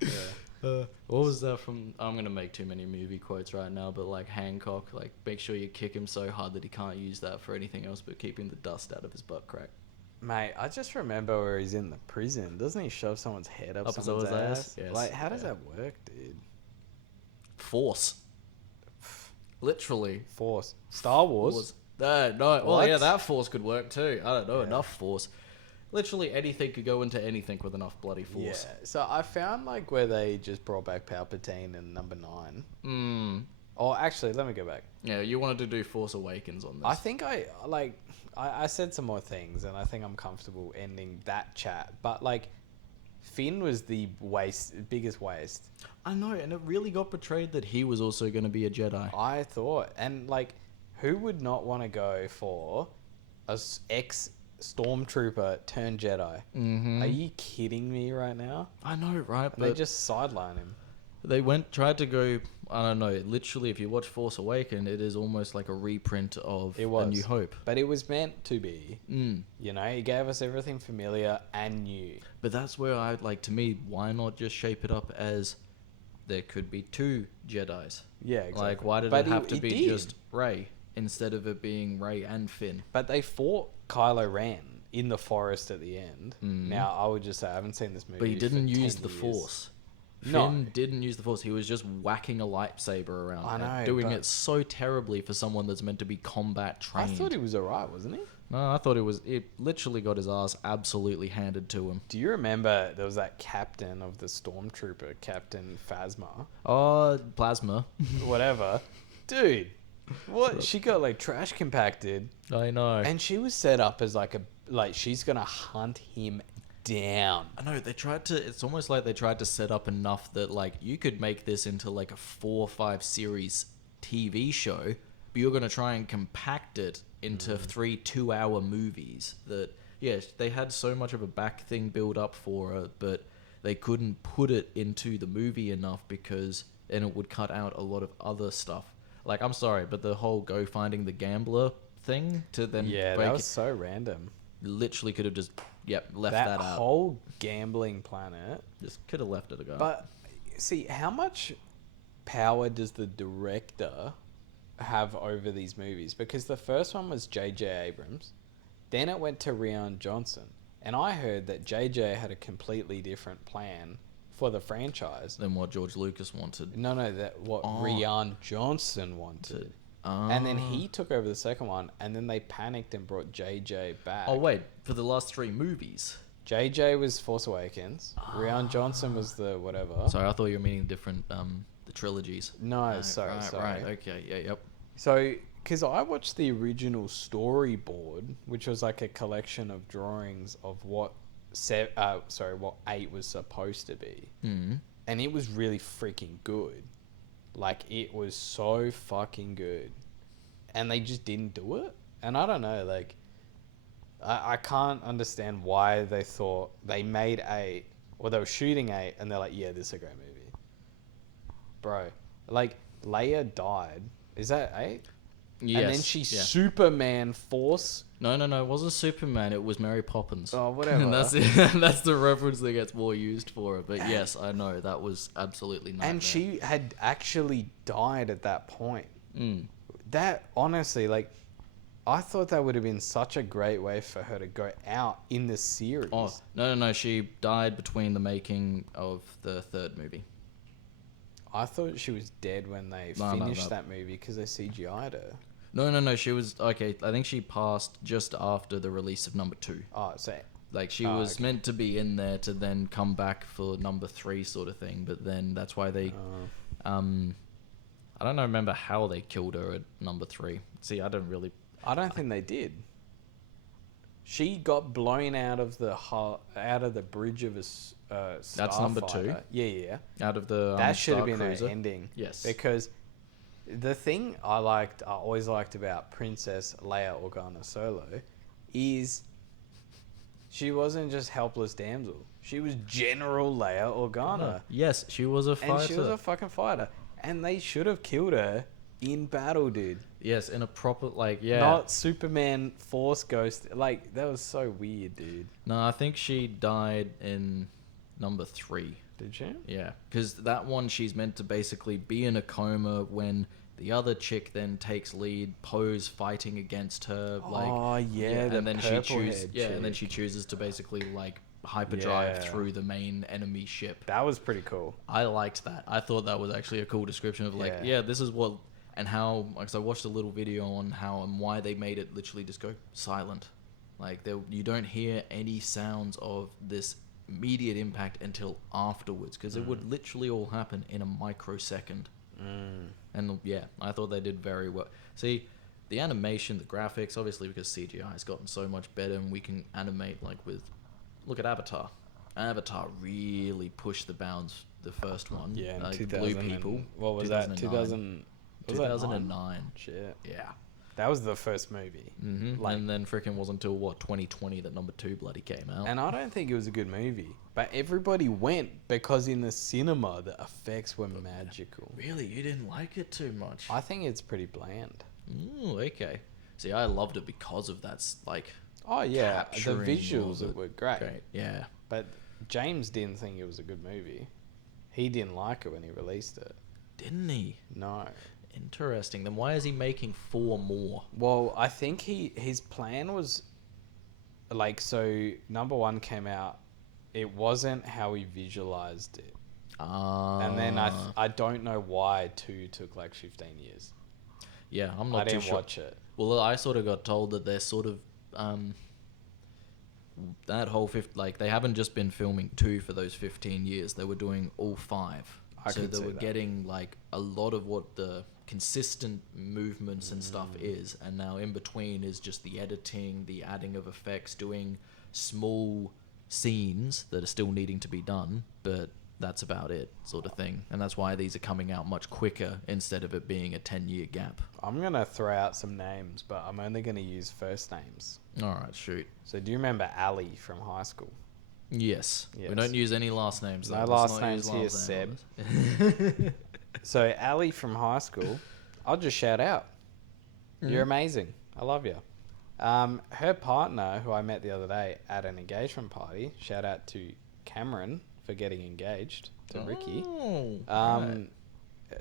Yeah. What was that from? I'm going to make too many movie quotes right now, but like Hancock, like make sure you kick him so hard that he can't use that for anything else but keeping the dust out of his butt crack. Mate, I just remember where he's in the prison. Doesn't he shove someone's head up someone's ass? Yes. Like, how does that work, dude? Force. Literally. Force. Star Wars? No. Well, yeah, that force could work too. I don't know, enough force. Literally anything could go into anything with enough bloody force. Yeah, so I found like where they just brought back Palpatine in number 9. Oh, actually, let me go back. Yeah, you wanted to do Force Awakens on this. I think I said some more things, and I think I'm comfortable ending that chat. But like, Finn was the biggest waste. I know, and it really got portrayed that he was also going to be a Jedi. I thought, and like, who would not want to go for a ex-stormtrooper turned Jedi? Mm-hmm. Are you kidding me right now? I know, right? But they just sideline him. They tried to go, I don't know, literally if you watch Force Awakens, it is almost like a reprint of A New Hope. But it was meant to be. You know, he gave us everything familiar and new. But that's where to me, why not just shape it up as there could be 2 Jedis? Yeah, exactly. Like, why did it have to be just Rey instead of it being Rey and Finn? But they fought Kylo Ren in the forest at the end. Now, I would just say I haven't seen this movie. But he didn't use the Force. Finn didn't use the Force. He was just whacking a lightsaber around. I know, doing it so terribly for someone that's meant to be combat trained. I thought he was alright, wasn't he? No, I thought it literally got his ass absolutely handed to him. Do you remember there was that captain of the Stormtrooper, Captain Phasma? Oh, Plasma. Whatever. Dude, what? She got like trash compacted. I know. And she was set up as she's going to hunt him down. I know, it's almost like they tried to set up enough that, like, you could make this into, like, a 4 or 5 series TV show, but you're going to try and compact it into 3 2-hour movies that, yes, they had so much of a back thing build up for it, but they couldn't put it into the movie enough because then it would cut out a lot of other stuff. Like, I'm sorry, but the whole go finding the gambler thing to then that was so random. Literally could have just left that out. That whole gambling planet. Just could have left it a go. But see, how much power does the director have over these movies? Because the first one was J.J. Abrams, then it went to Rian Johnson, and I heard that J.J. had a completely different plan for the franchise than what George Lucas wanted. No, Rian Johnson wanted. And then he took over the second one, and then they panicked and brought JJ back. Oh, wait. For the last 3 movies? JJ was Force Awakens. Rian Johnson was the whatever. Sorry, I thought you were meaning different, the trilogies. No, sorry. Right, okay, yeah, yep. So, because I watched the original storyboard, which was like a collection of drawings of what 8 was supposed to be. Mm. And it was really freaking good. Like, it was so fucking good. And they just didn't do it. And I don't know, like, I can't understand why they thought they made 8, or they were shooting 8, and they're like, yeah, this is a great movie. Bro, like, Leia died. Is that 8? Yes. And then she's Superman Force. No, it wasn't Superman. It was Mary Poppins. Oh, whatever. And that's the reference that gets more used for it. But yes, I know that was absolutely nightmare. And she had actually died at that point. Mm. That, honestly, like, I thought that would have been such a great way for her to go out in the series. Oh, no. She died between the making of the 3rd movie. I thought she was dead when they finished that movie because they CGI'd her. No. She was... Okay, I think she passed just after the release of number 2. Oh, so... Like, she was meant to be in there to then come back for number 3 sort of thing, but then that's why they... I don't remember how they killed her at number 3. See, I don't think they did. She got blown out of the bridge of a starfighter. That's number 2. Yeah. Out of the that should have been cruiser. Her ending. Yes. Because the thing I always liked about Princess Leia Organa Solo is she wasn't just helpless damsel. She was General Leia Organa. Yes, she was a fighter. And she was a fucking fighter. And they should have killed her in battle, dude. Yes, in a proper, Not Superman Force Ghost. Like, that was so weird, dude. No, I think she died in number 3. Did she? Yeah, because that one, she's meant to basically be in a coma when the other chick then takes lead, Poe's fighting against her. And then she chooses to basically, like, hyperdrive through the main enemy ship. That was pretty cool. I liked that. I thought that was actually a cool description of, like, this is what... And how, because I watched a little video on how and why they made it literally just go silent. Like, you don't hear any sounds of this immediate impact until afterwards, because it would literally all happen in a microsecond. And I thought they did very well. See, the animation, the graphics, obviously because CGI has gotten so much better and we can animate, like, look at Avatar. Avatar really pushed the bounds, the first one. Yeah, like, Blue People. What was that? 2009. Shit. Yeah. That was the first movie. Mm-hmm. And then freaking wasn't until, 2020 that number 2 bloody came out. And I don't think it was a good movie. But everybody went because in the cinema, the effects were magical. Really? You didn't like it too much? I think it's pretty bland. Ooh, okay. See, I loved it because of that, like... Oh, yeah. The visuals were great. Yeah. But James didn't think it was a good movie. He didn't like it when he released it. Didn't he? No. Interesting. Then why is he making 4 more? Well, I think his plan was like, so number 1 came out, it wasn't how he visualized it. And then I don't know why 2 took like 15 years. Yeah, I'm not too sure. I didn't watch it. Well, I sort of got told that they're sort of that whole they haven't just been filming 2 for those 15 years. They were doing all 5. So they were getting like a lot of what the consistent movements and stuff is, and now in between is just the editing, the adding of effects, doing small scenes that are still needing to be done, but that's about it, sort of thing. And that's why these are coming out much quicker instead of it being a 10-year gap. I'm going to throw out some names, but I'm only going to use first names. All right, shoot. So do you remember Ali from high school? Yes. We don't use any last names. No last names here, Seb. So Ali from high school, I'll just shout out. You're amazing. I love you. Her partner, who I met the other day at an engagement party, shout out to Cameron for getting engaged to Ricky. Right.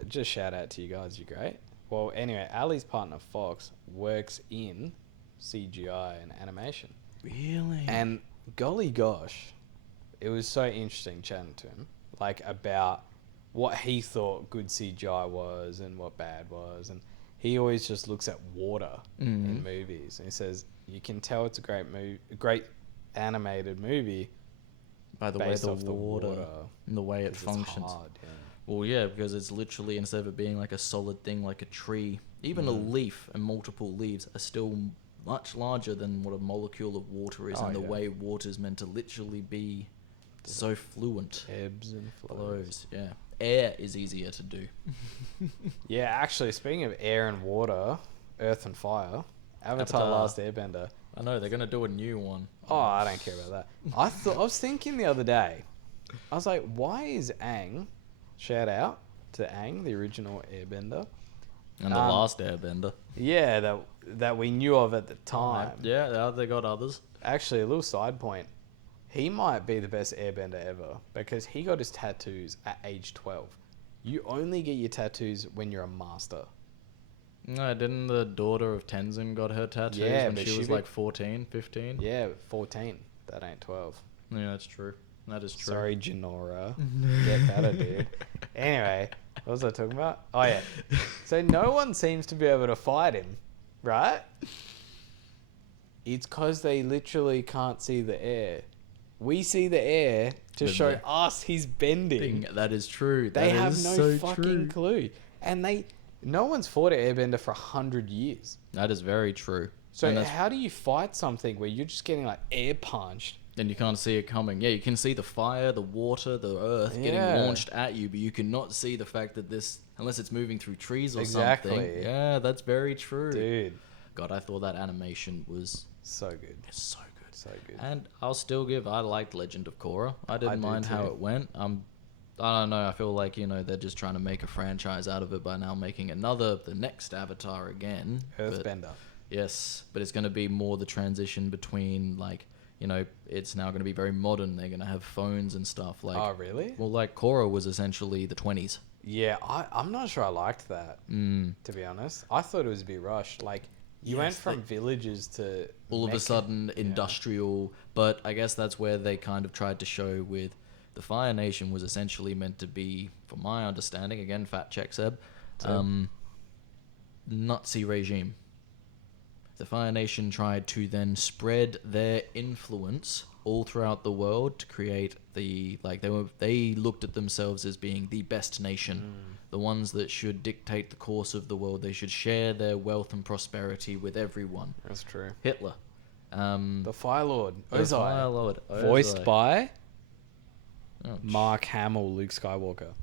Just shout out to you guys. You're great. Well, anyway, Ali's partner, Fox, works in CGI and animation. Really? And golly gosh, it was so interesting chatting to him, like, about what he thought good CGI was and what bad was. And he always just looks at water in movies. And he says, you can tell it's a great animated movie by the way the water and the way it functions. Hard, yeah. Well, yeah, because it's literally, instead of it being like a solid thing like a tree, even a leaf and multiple leaves are still much larger than what a molecule of water is, and the way water is meant to literally be so fluent. Ebbs and flows. Yeah. Air is easier to do. Yeah, actually, speaking of air and water, earth and fire, Avatar Last Airbender. I know, they're going to do a new one. Oh, I don't care about that. I was thinking the other day, I was like, why is Aang, shout out to Aang, the original airbender. And the last airbender. Yeah, that we knew of at the time. Yeah, they got others. Actually, a little side point. He might be the best airbender ever because he got his tattoos at age 12. You only get your tattoos when you're a master. No, didn't the daughter of Tenzin got her tattoos when she was like 14, 15? Yeah, 14. That ain't 12. Yeah, that's true. That is true. Sorry, Janora. Get better, dude. Anyway, what was I talking about? Oh, yeah. So no one seems to be able to fight him, right? It's because they literally can't see the air. We see the air to show us he's bending. That is true. They have no fucking clue. And no one's fought an airbender for 100 years. That is very true. So how do you fight something where you're just getting like air punched? And you can't see it coming. Yeah, you can see the fire, the water, the earth getting launched at you, but you cannot see the fact that this, unless it's moving through trees or something. Yeah, that's very true. Dude. God, I thought that animation was so good. It's so good. So good. And I liked Legend of Korra. I didn't mind how it went. I don't know. I feel like, they're just trying to make a franchise out of it by now making the next Avatar again. Earthbender. Yes, but it's going to be more the transition between, like, it's now going to be very modern. They're going to have phones and stuff. Like, oh, really? Well, like, Korra was essentially the 20s. Yeah, I'm not sure I liked that, to be honest. I thought it was a bit rushed. Like, you went from villages to all of a sudden industrial, but I guess that's where they kind of tried to show with the Fire Nation was essentially meant to be, from my understanding, again, fact check Seb, Nazi regime. The Fire Nation tried to then spread their influence all throughout the world to create they looked at themselves as being the best nation, the ones that should dictate the course of the world. They should share their wealth and prosperity with everyone. That's true. Hitler. The Fire Lord. Ozai. Voiced by Mark Hamill, Luke Skywalker.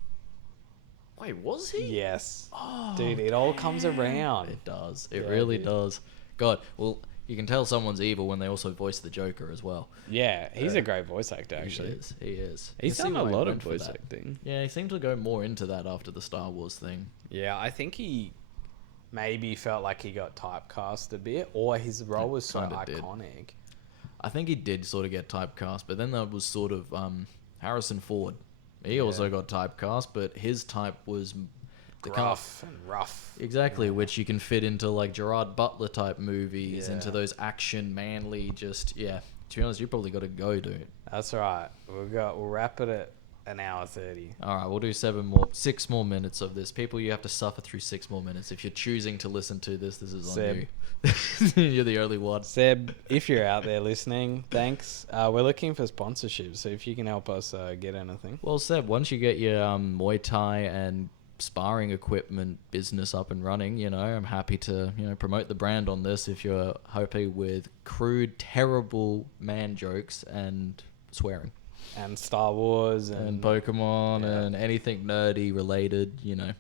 Wait, was he? Yes. Oh, dude, it all comes around. It does. It really does. God, well, you can tell someone's evil when they also voice the Joker as well. Yeah, he's a great voice actor, actually. He is. He's done a lot of voice acting. Yeah, he seemed to go more into that after the Star Wars thing. Yeah, I think he maybe felt like he got typecast a bit, or his role was so iconic. I think he did sort of get typecast, but then there was sort of Harrison Ford. He also got typecast, but his type was gruff and rough. Exactly, which you can fit into like Gerard Butler type movies, into those action, manly, just, to be honest, you probably got to go, dude. That's right. We'll wrap it at an hour 30. All right, we'll do 6 more minutes of this. People, you have to suffer through 6 more minutes. If you're choosing to listen to this is on you. You're the only one. Seb, if you're out there listening, thanks. We're looking for sponsorships, so if you can help us get anything. Well, Seb, once you get your Muay Thai and sparring equipment business up and running, I'm happy to promote the brand on this if you're happy with crude, terrible man jokes and swearing. And Star Wars and Pokemon and anything nerdy related, you know.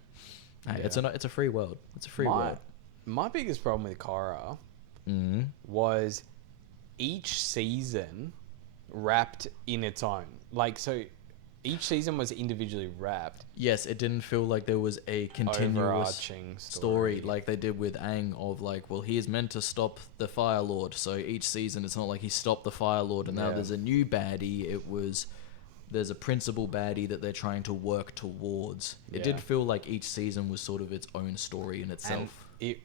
Hey, it's a free world. It's a free world. My biggest problem with Korra was each season wrapped in its own. Like, so each season was individually wrapped. Yes, it didn't feel like there was a continuous overarching story like they did with Aang of like, well, he is meant to stop the Fire Lord. So each season, it's not like he stopped the Fire Lord and now there's a new baddie. There's a principal baddie that they're trying to work towards. It did feel like each season was sort of its own story in itself. And it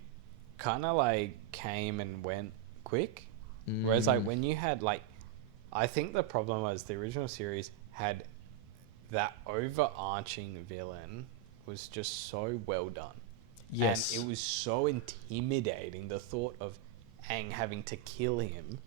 kind of like came and went quick. Whereas like when you had like, I think the problem was the original series had that overarching villain was just so well done. Yes. And it was so intimidating, the thought of Aang having to kill him.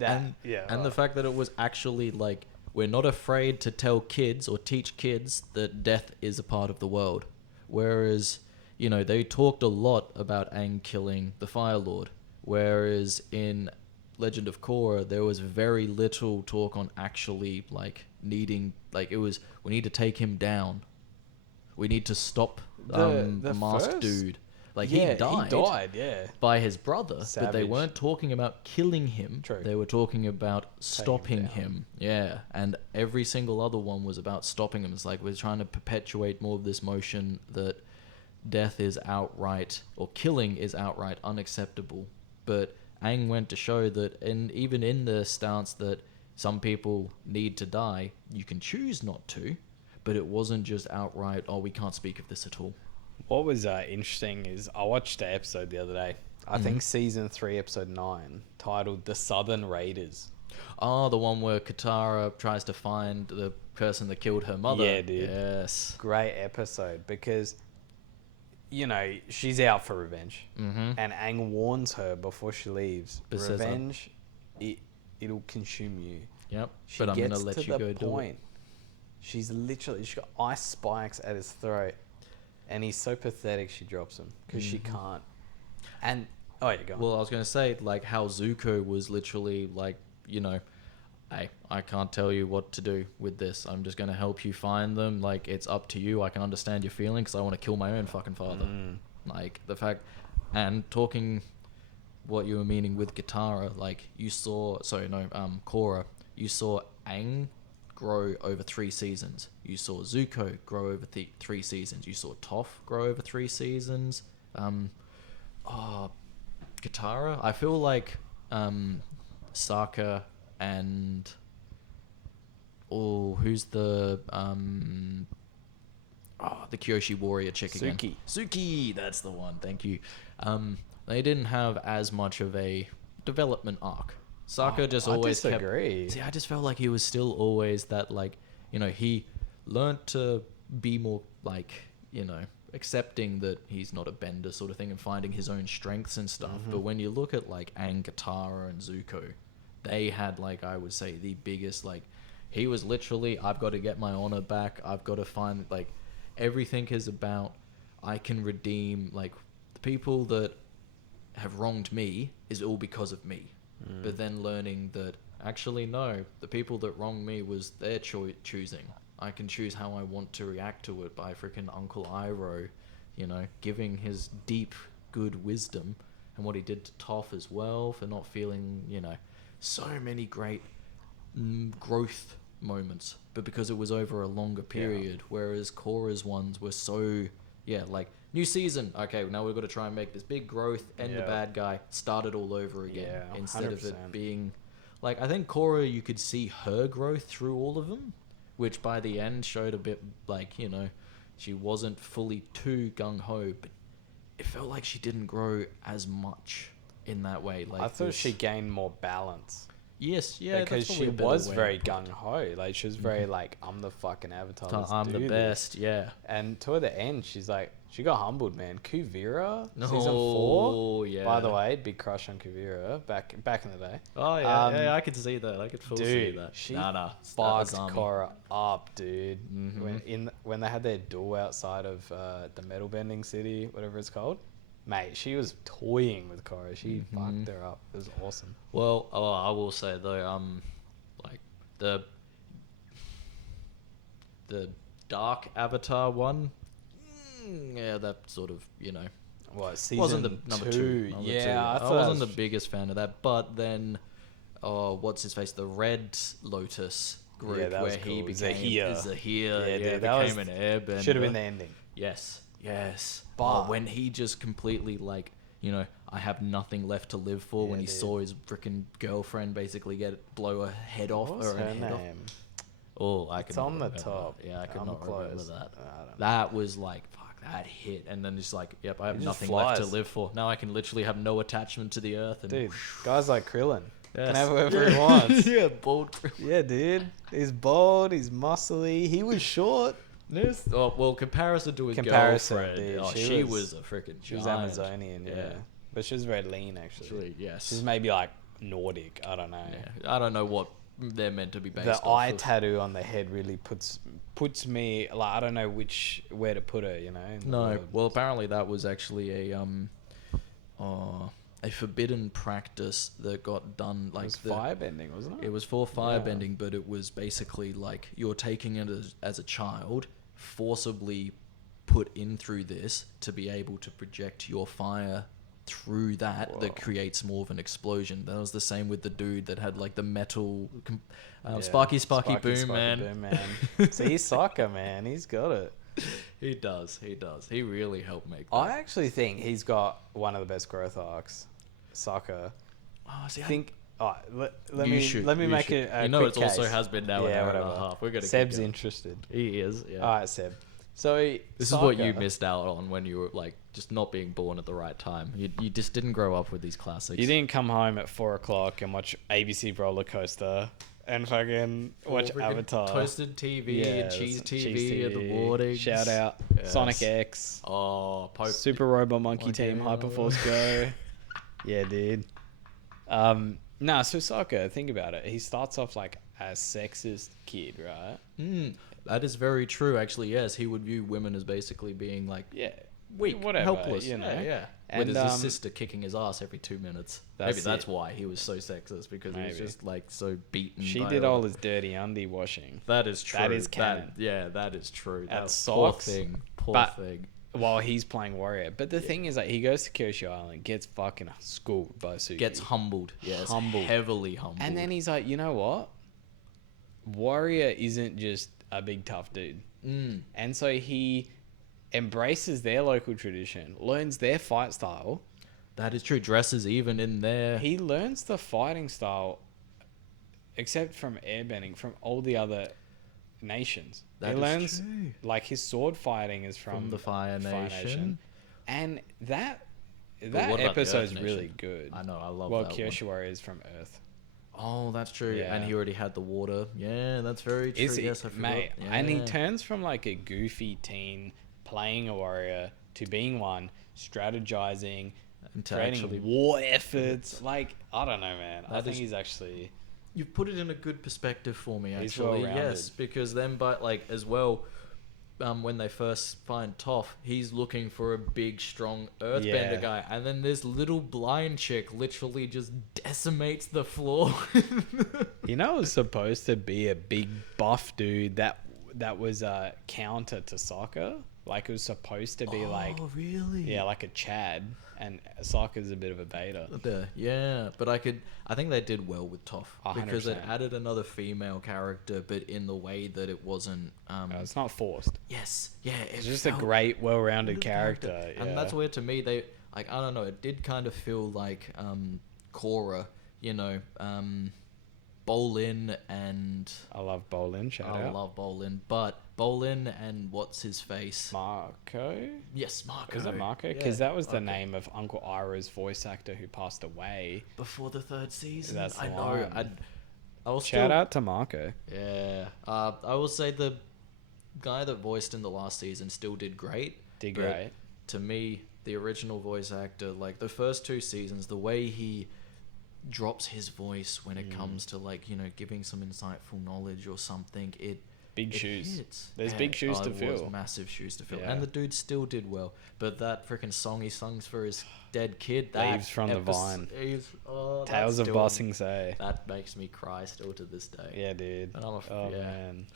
And the fact that it was actually like, we're not afraid to tell kids or teach kids that death is a part of the world. Whereas, you know, they talked a lot about Aang killing the Fire Lord. Whereas in Legend of Korra, there was very little talk on actually, like, needing... Like, it was, we need to take him down. We need to stop the masked dude. Like, he died by his brother, Savage. But they weren't talking about killing him. True. They were talking about stopping him. Yeah, and every single other one was about stopping him. It's like we're trying to perpetuate more of this motion that death is outright, or killing is outright unacceptable. But Aang went to show that, and even in the stance that some people need to die, you can choose not to, but it wasn't just outright, oh, we can't speak of this at all. What was interesting is I watched the episode the other day. I think season 3, episode 9, titled "The Southern Raiders." Oh, the one where Katara tries to find the person that killed her mother. Yeah, dude. Yes. Great episode because, you know, she's out for revenge, and Aang warns her before she leaves. Revenge, it'll consume you. Yep. But I'm gonna let you go do it. She's got ice spikes at his throat. And he's so pathetic, she drops him because she can't. And go on. Well, I was going to say, like, how Zuko was literally like, you know, hey, I can't tell you what to do with this. I'm just going to help you find them. Like, it's up to you. I can understand your feeling because I want to kill my own fucking father. Like, the fact, and talking what you were meaning with Katara, like, you saw, Korra, you saw Aang grow over 3 seasons. You saw Zuko grow over 3 seasons. You saw Toph grow over 3 seasons. Katara, I feel like Sokka and who's the Kyoshi warrior chick again? Suki, that's the one. Thank you. They didn't have as much of a development arc. Sokka just always disagree. See, I just felt like he was still always that, like, you know, he learned to be more, like, you know, accepting that he's not a bender sort of thing and finding his own strengths and stuff. But when you look at, like, Aang, Katara, and Zuko, they had, like, I would say the biggest, like, he was literally, I've got to get my honor back. I've got to find, like, everything is about, I can redeem, like, the people that have wronged me is all because of me. But then learning that, actually, no, the people that wronged me was their choosing. I can choose how I want to react to it by freaking Uncle Iroh, you know, giving his deep, good wisdom, and what he did to Toph as well for not feeling, you know, so many great growth moments, but because it was over a longer period, whereas Korra's ones were so, like, new season, okay, now we've got to try and make this big growth, and the bad guy, start it all over again, instead 100%. Of it being, like, I think Korra, you could see her growth through all of them, which by the end showed a bit, like, you know, she wasn't fully too gung-ho, but it felt like she didn't grow as much in that way. Like, I thought she gained more balance. Yes, yeah, because she was very gung ho. Like, she was very like, I'm the fucking Avatar. I'm the best. Yeah. And toward the end, she's like, she got humbled, man. Kuvira, season 4. Oh yeah. By the way, big crush on Kuvira back in the day. Oh yeah, yeah, I could see that. I could fully see that. She fucked Korra up, dude. When they had their duel outside of the metal bending city, whatever it's called. Mate, she was toying with Korra. She fucked her up. It was awesome. Well, I will say though, like, The Dark Avatar one, yeah, that sort of, What, season wasn't the number two. Yeah, I wasn't the biggest fan of that. But then, what's his face? The Red Lotus group, where he became Zahir. Yeah, became an airbender. Should have been the ending. Yes. But when he just completely I have nothing left to live for, when he saw his freaking girlfriend basically blow her head off. What's her name? Oh, it's on the top. Yeah, I could not remember that. That was like, fuck, that hit. And then it's like, yep, I have nothing left to live for. Now I can literally have no attachment to the earth. And dude, guys like Krillin. Can have whoever he wants. Yeah, bald Krillin. Yeah, dude. He's bald, he's muscly. He was short. Yes. Oh, well, comparison to his girlfriend. Dude, she was a freaking giant. She was Amazonian, yeah. But she was very lean, actually. Yes. She's maybe like Nordic. I don't know. Yeah. I don't know what they're meant to be based the eye tattoo on the head really puts me like, I don't know where to put her, No, well, apparently that was actually a forbidden practice that got done. Like, it was firebending, wasn't it? It was for firebending, but it was basically like you're taking it as a child, forcibly put in through this to be able to project your fire through that creates more of an explosion. That was the same with the dude that had like the metal Sparky boom man. See, Sokka, man, he's got it. He does. He really helped make that. I actually think he's got one of the best growth arcs. Sokka. See, let me make it a quick it also has been now an hour and a half. We're gonna Seb's interested. He is. Yeah. All right, Seb. So this is what you missed out on when you were like just not being born at the right time. You just didn't grow up with these classics. You didn't come home at 4:00 and watch ABC Roller Coaster and fucking watch Avatar. Toasted TV and cheese TV at the boarding. Shout out Sonic X. Oh, Super Robot Monkey Team, Hyperforce Go. Yeah, dude. So Sokka, think about it. He starts off like a sexist kid, right? That is very true, actually. Yes, he would view women as basically being like weak, whatever, helpless. Yeah. With his sister kicking his ass every 2 minutes. Maybe that's why he was so sexist, because he was just like so beaten. She did all his dirty undie washing. That is true. That is canon. That is true. That socks. Poor thing. While he's playing Warrior. But the thing is, like, he goes to Kyoshi Island, gets fucking schooled by Suki. Gets humbled. Yes. Heavily humbled. And then he's like, you know what? Warrior isn't just a big tough dude. And so he embraces their local tradition, learns their fight style. That is true. Dresses even in there. He learns the fighting style, except from airbending, from all the other nations. He learns true. Like his sword fighting is from the Fire Nation. And that episode's really good. I know, I love that. Well, Kyoshi Warrior is from Earth. Oh, that's true. Yeah. And he already had the water. Yeah, that's very true. Yes, I forgot. Mate, and he turns from like a goofy teen playing a warrior to being one, strategizing, and creating war efforts. Like, I don't know, man. I think he's actually... You've put it in a good perspective for me, actually. Yes, because then, but like as well, when they first find Toph, he's looking for a big, strong earthbender guy, and then this little blind chick literally just decimates the floor. It was supposed to be a big buff dude that was a counter to Sokka. Like, it was supposed to be Oh, really? Yeah, like a Chad. And Sokka's a bit of a beta. Yeah, but I think they did well with Toph. 100%. Because it added another female character, but in the way that it wasn't... it's not forced. Yes, yeah. It's just a great, well-rounded character. Yeah. And that's where, to me, they... Like, I don't know, it did kind of feel like Korra, Bolin and... I love Bolin, shout out. I love Bolin, but Bolin and what's his face? Marco? Yes, Marco. Is it Marco? Because that was the name of Uncle Iroh's voice actor who passed away. Before the 3rd season? That's I know. Shout out to Marco. Yeah. I will say the guy that voiced in the last season still did great. Great. To me, the original voice actor, like the first 2 seasons, the way he drops his voice when it comes to like, giving some insightful knowledge or something, big shoes. There's big shoes to fill. It was massive shoes to fill. And the dude still did well. But that freaking song he sung for his dead kid, Leaves from the Vine. Tales of Bossing Say. That makes me cry still to this day. Yeah, dude. Man.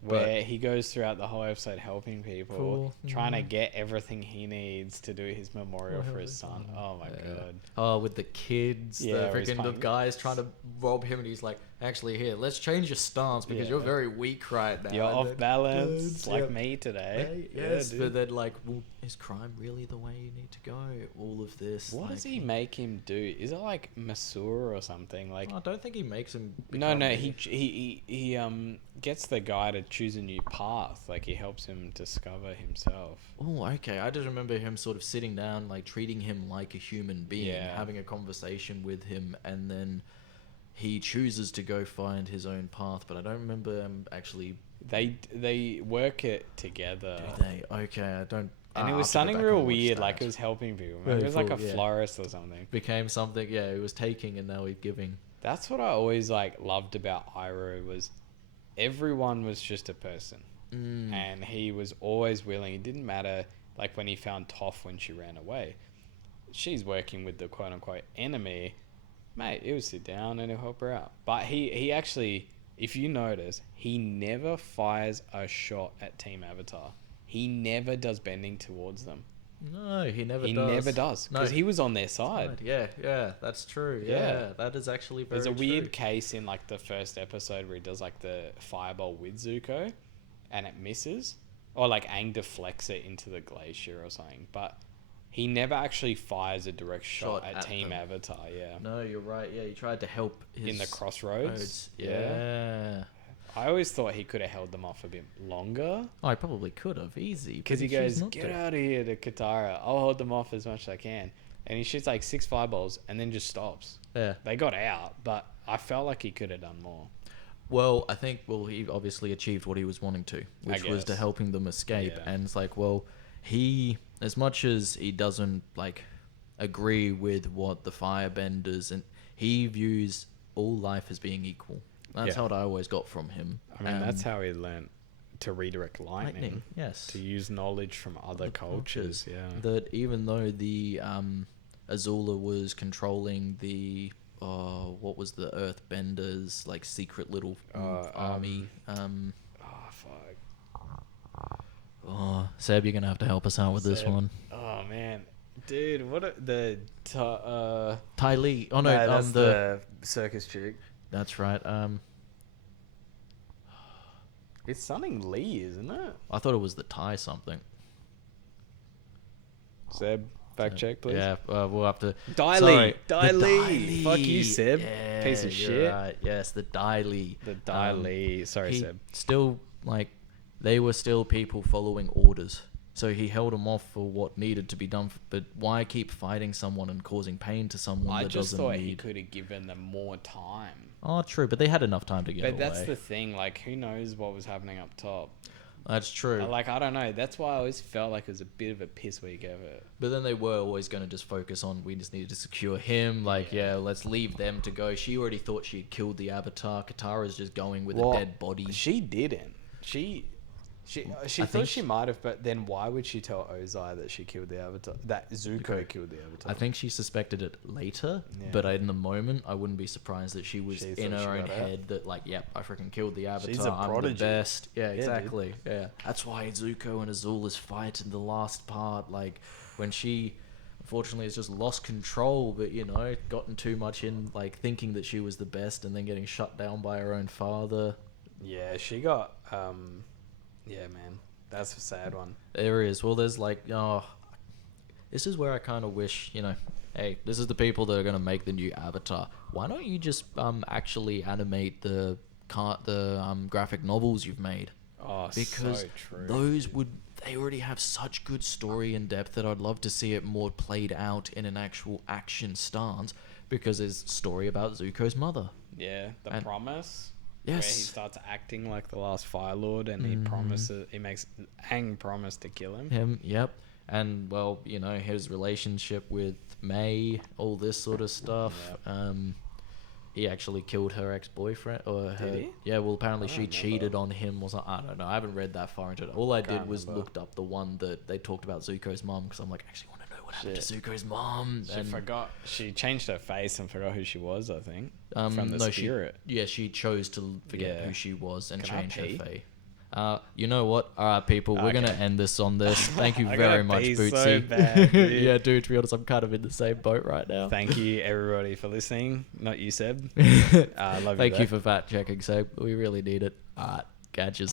Where he goes throughout the whole episode helping people, trying to get everything he needs to do his memorial for his son. Oh my god. Oh, with the kids, the guys trying to rob him, and he's like, actually, here, let's change your stance because you're very weak right now. You're off balance, like me today. Yes, but then like, well, is crime really the way you need to go? All of this. What does he make him do? Is it like masseur or something? Like, I don't think he makes him. No, he gets the guy to choose a new path. Like, he helps him discover himself. Oh, okay. I just remember him sort of sitting down, like treating him like a human being, having a conversation with him, and then he chooses to go find his own path. But I don't remember him actually. They work it together. Do they? Okay, I don't. And it was something real weird, like it was helping people. Maybe it was like a florist or something. Became something, it was taking and now he's giving. That's what I always like loved about Iroh, was everyone was just a person. And he was always willing. It didn't matter, like when he found Toph when she ran away. She's working with the quote-unquote enemy. Mate, he'll sit down and he'll help her out. But he actually, if you notice, he never fires a shot at Team Avatar. He never does bending towards them. No, he never does. He never does. Because he was on their side. Yeah, that's true. Yeah, that is actually very true. There's a weird case in like the first episode where he does like the fireball with Zuko and it misses. Or like Aang deflects it into the glacier or something. But he never actually fires a direct shot at Team Avatar, No, you're right. Yeah, he tried to help in the crossroads. Yeah. I always thought he could have held them off a bit longer. Oh, I probably could have, easy. Because he goes, get out of here to Katara. I'll hold them off as much as I can. And he shoots like 6 fireballs and then just stops. Yeah. They got out, but I felt like he could have done more. Well, I think, he obviously achieved what he was wanting to, which was to helping them escape. Yeah. And it's like, he, as much as he doesn't, like, agree with what the firebenders, and he views all life as being equal. That's what I always got from him. I mean, that's how he learned to redirect lightning. Yes. To use knowledge from other cultures. Yeah. That even though the Azula was controlling the what was the Earthbenders, like secret little army. Fuck. Seb, you're gonna have to help us out with this one. Oh man, dude, Ty Lee. Oh no, that's the circus chick. That's right. It's something Lee, isn't it? I thought it was the Thai something. Seb, fact check, please. Yeah, we'll have to. Dai Lee. Fuck you, Seb. Yeah, piece of shit. Right. Yes, the Dai Lee. The Dai Lee. Sorry, Seb. Still, like, they were still people following orders. So he held them off for what needed to be done. But why keep fighting someone and causing pain to someone that doesn't need? I just thought he could have given them more time. Oh, true. But they had enough time to get away. But that's the thing. Like, who knows what was happening up top? That's true. Like, I don't know. That's why I always felt like it was a bit of a piss week effort. But then they were always going to just focus on, we just needed to secure him. Like, let's leave them to go. She already thought she had killed the Avatar. Katara's just going with a dead body. She didn't. She thought she might have, but then why would she tell Ozai that she killed the Avatar? That Zuko killed the Avatar? I think she suspected it later, but in the moment, I wouldn't be surprised that she was in her own head that, like, yep, I freaking killed the Avatar. She's a prodigy. I'm the best. Yeah, exactly. Yeah, that's why Zuko and Azula's fight in the last part, like, when she unfortunately has just lost control, but, you know, gotten too much in, like, thinking that she was the best and then getting shut down by her own father. Yeah, she got... Yeah, man. That's a sad one. There is. Well, there's like, this is where I kind of wish, you know, hey, this is the people that are going to make the new Avatar. Why don't you just actually animate the graphic novels you've made? Oh, because so true. Those they already have such good story and depth that I'd love to see it more played out in an actual action stance, because there's a story about Zuko's mother. Yeah, the promise. Yes. Where he starts acting like the last Fire Lord, and he makes Aang promise to kill him. Yep. And, well, you know, his relationship with May, all this sort of stuff. Yep. he actually killed her ex-boyfriend or her. Did he? Yeah, well, apparently she cheated on him or something. I don't know. I haven't read that far into it. All I did was looked up the one that they talked about Zuko's mom, because I'm like, I actually want to know what happened to Zuko's mom. She forgot. She changed her face and forgot who she was, I think. From the spirit. She chose to forget who she was and change her face. You know what? All right, people, we're going to end this on this. Thank you very much, Bootsy. So bad, dude. Yeah, dude, to be honest, I'm kind of in the same boat right now. Thank you, everybody, for listening. Not you, Seb. Love you. Thank you for fact checking, Seb. We really need it. All right, catches.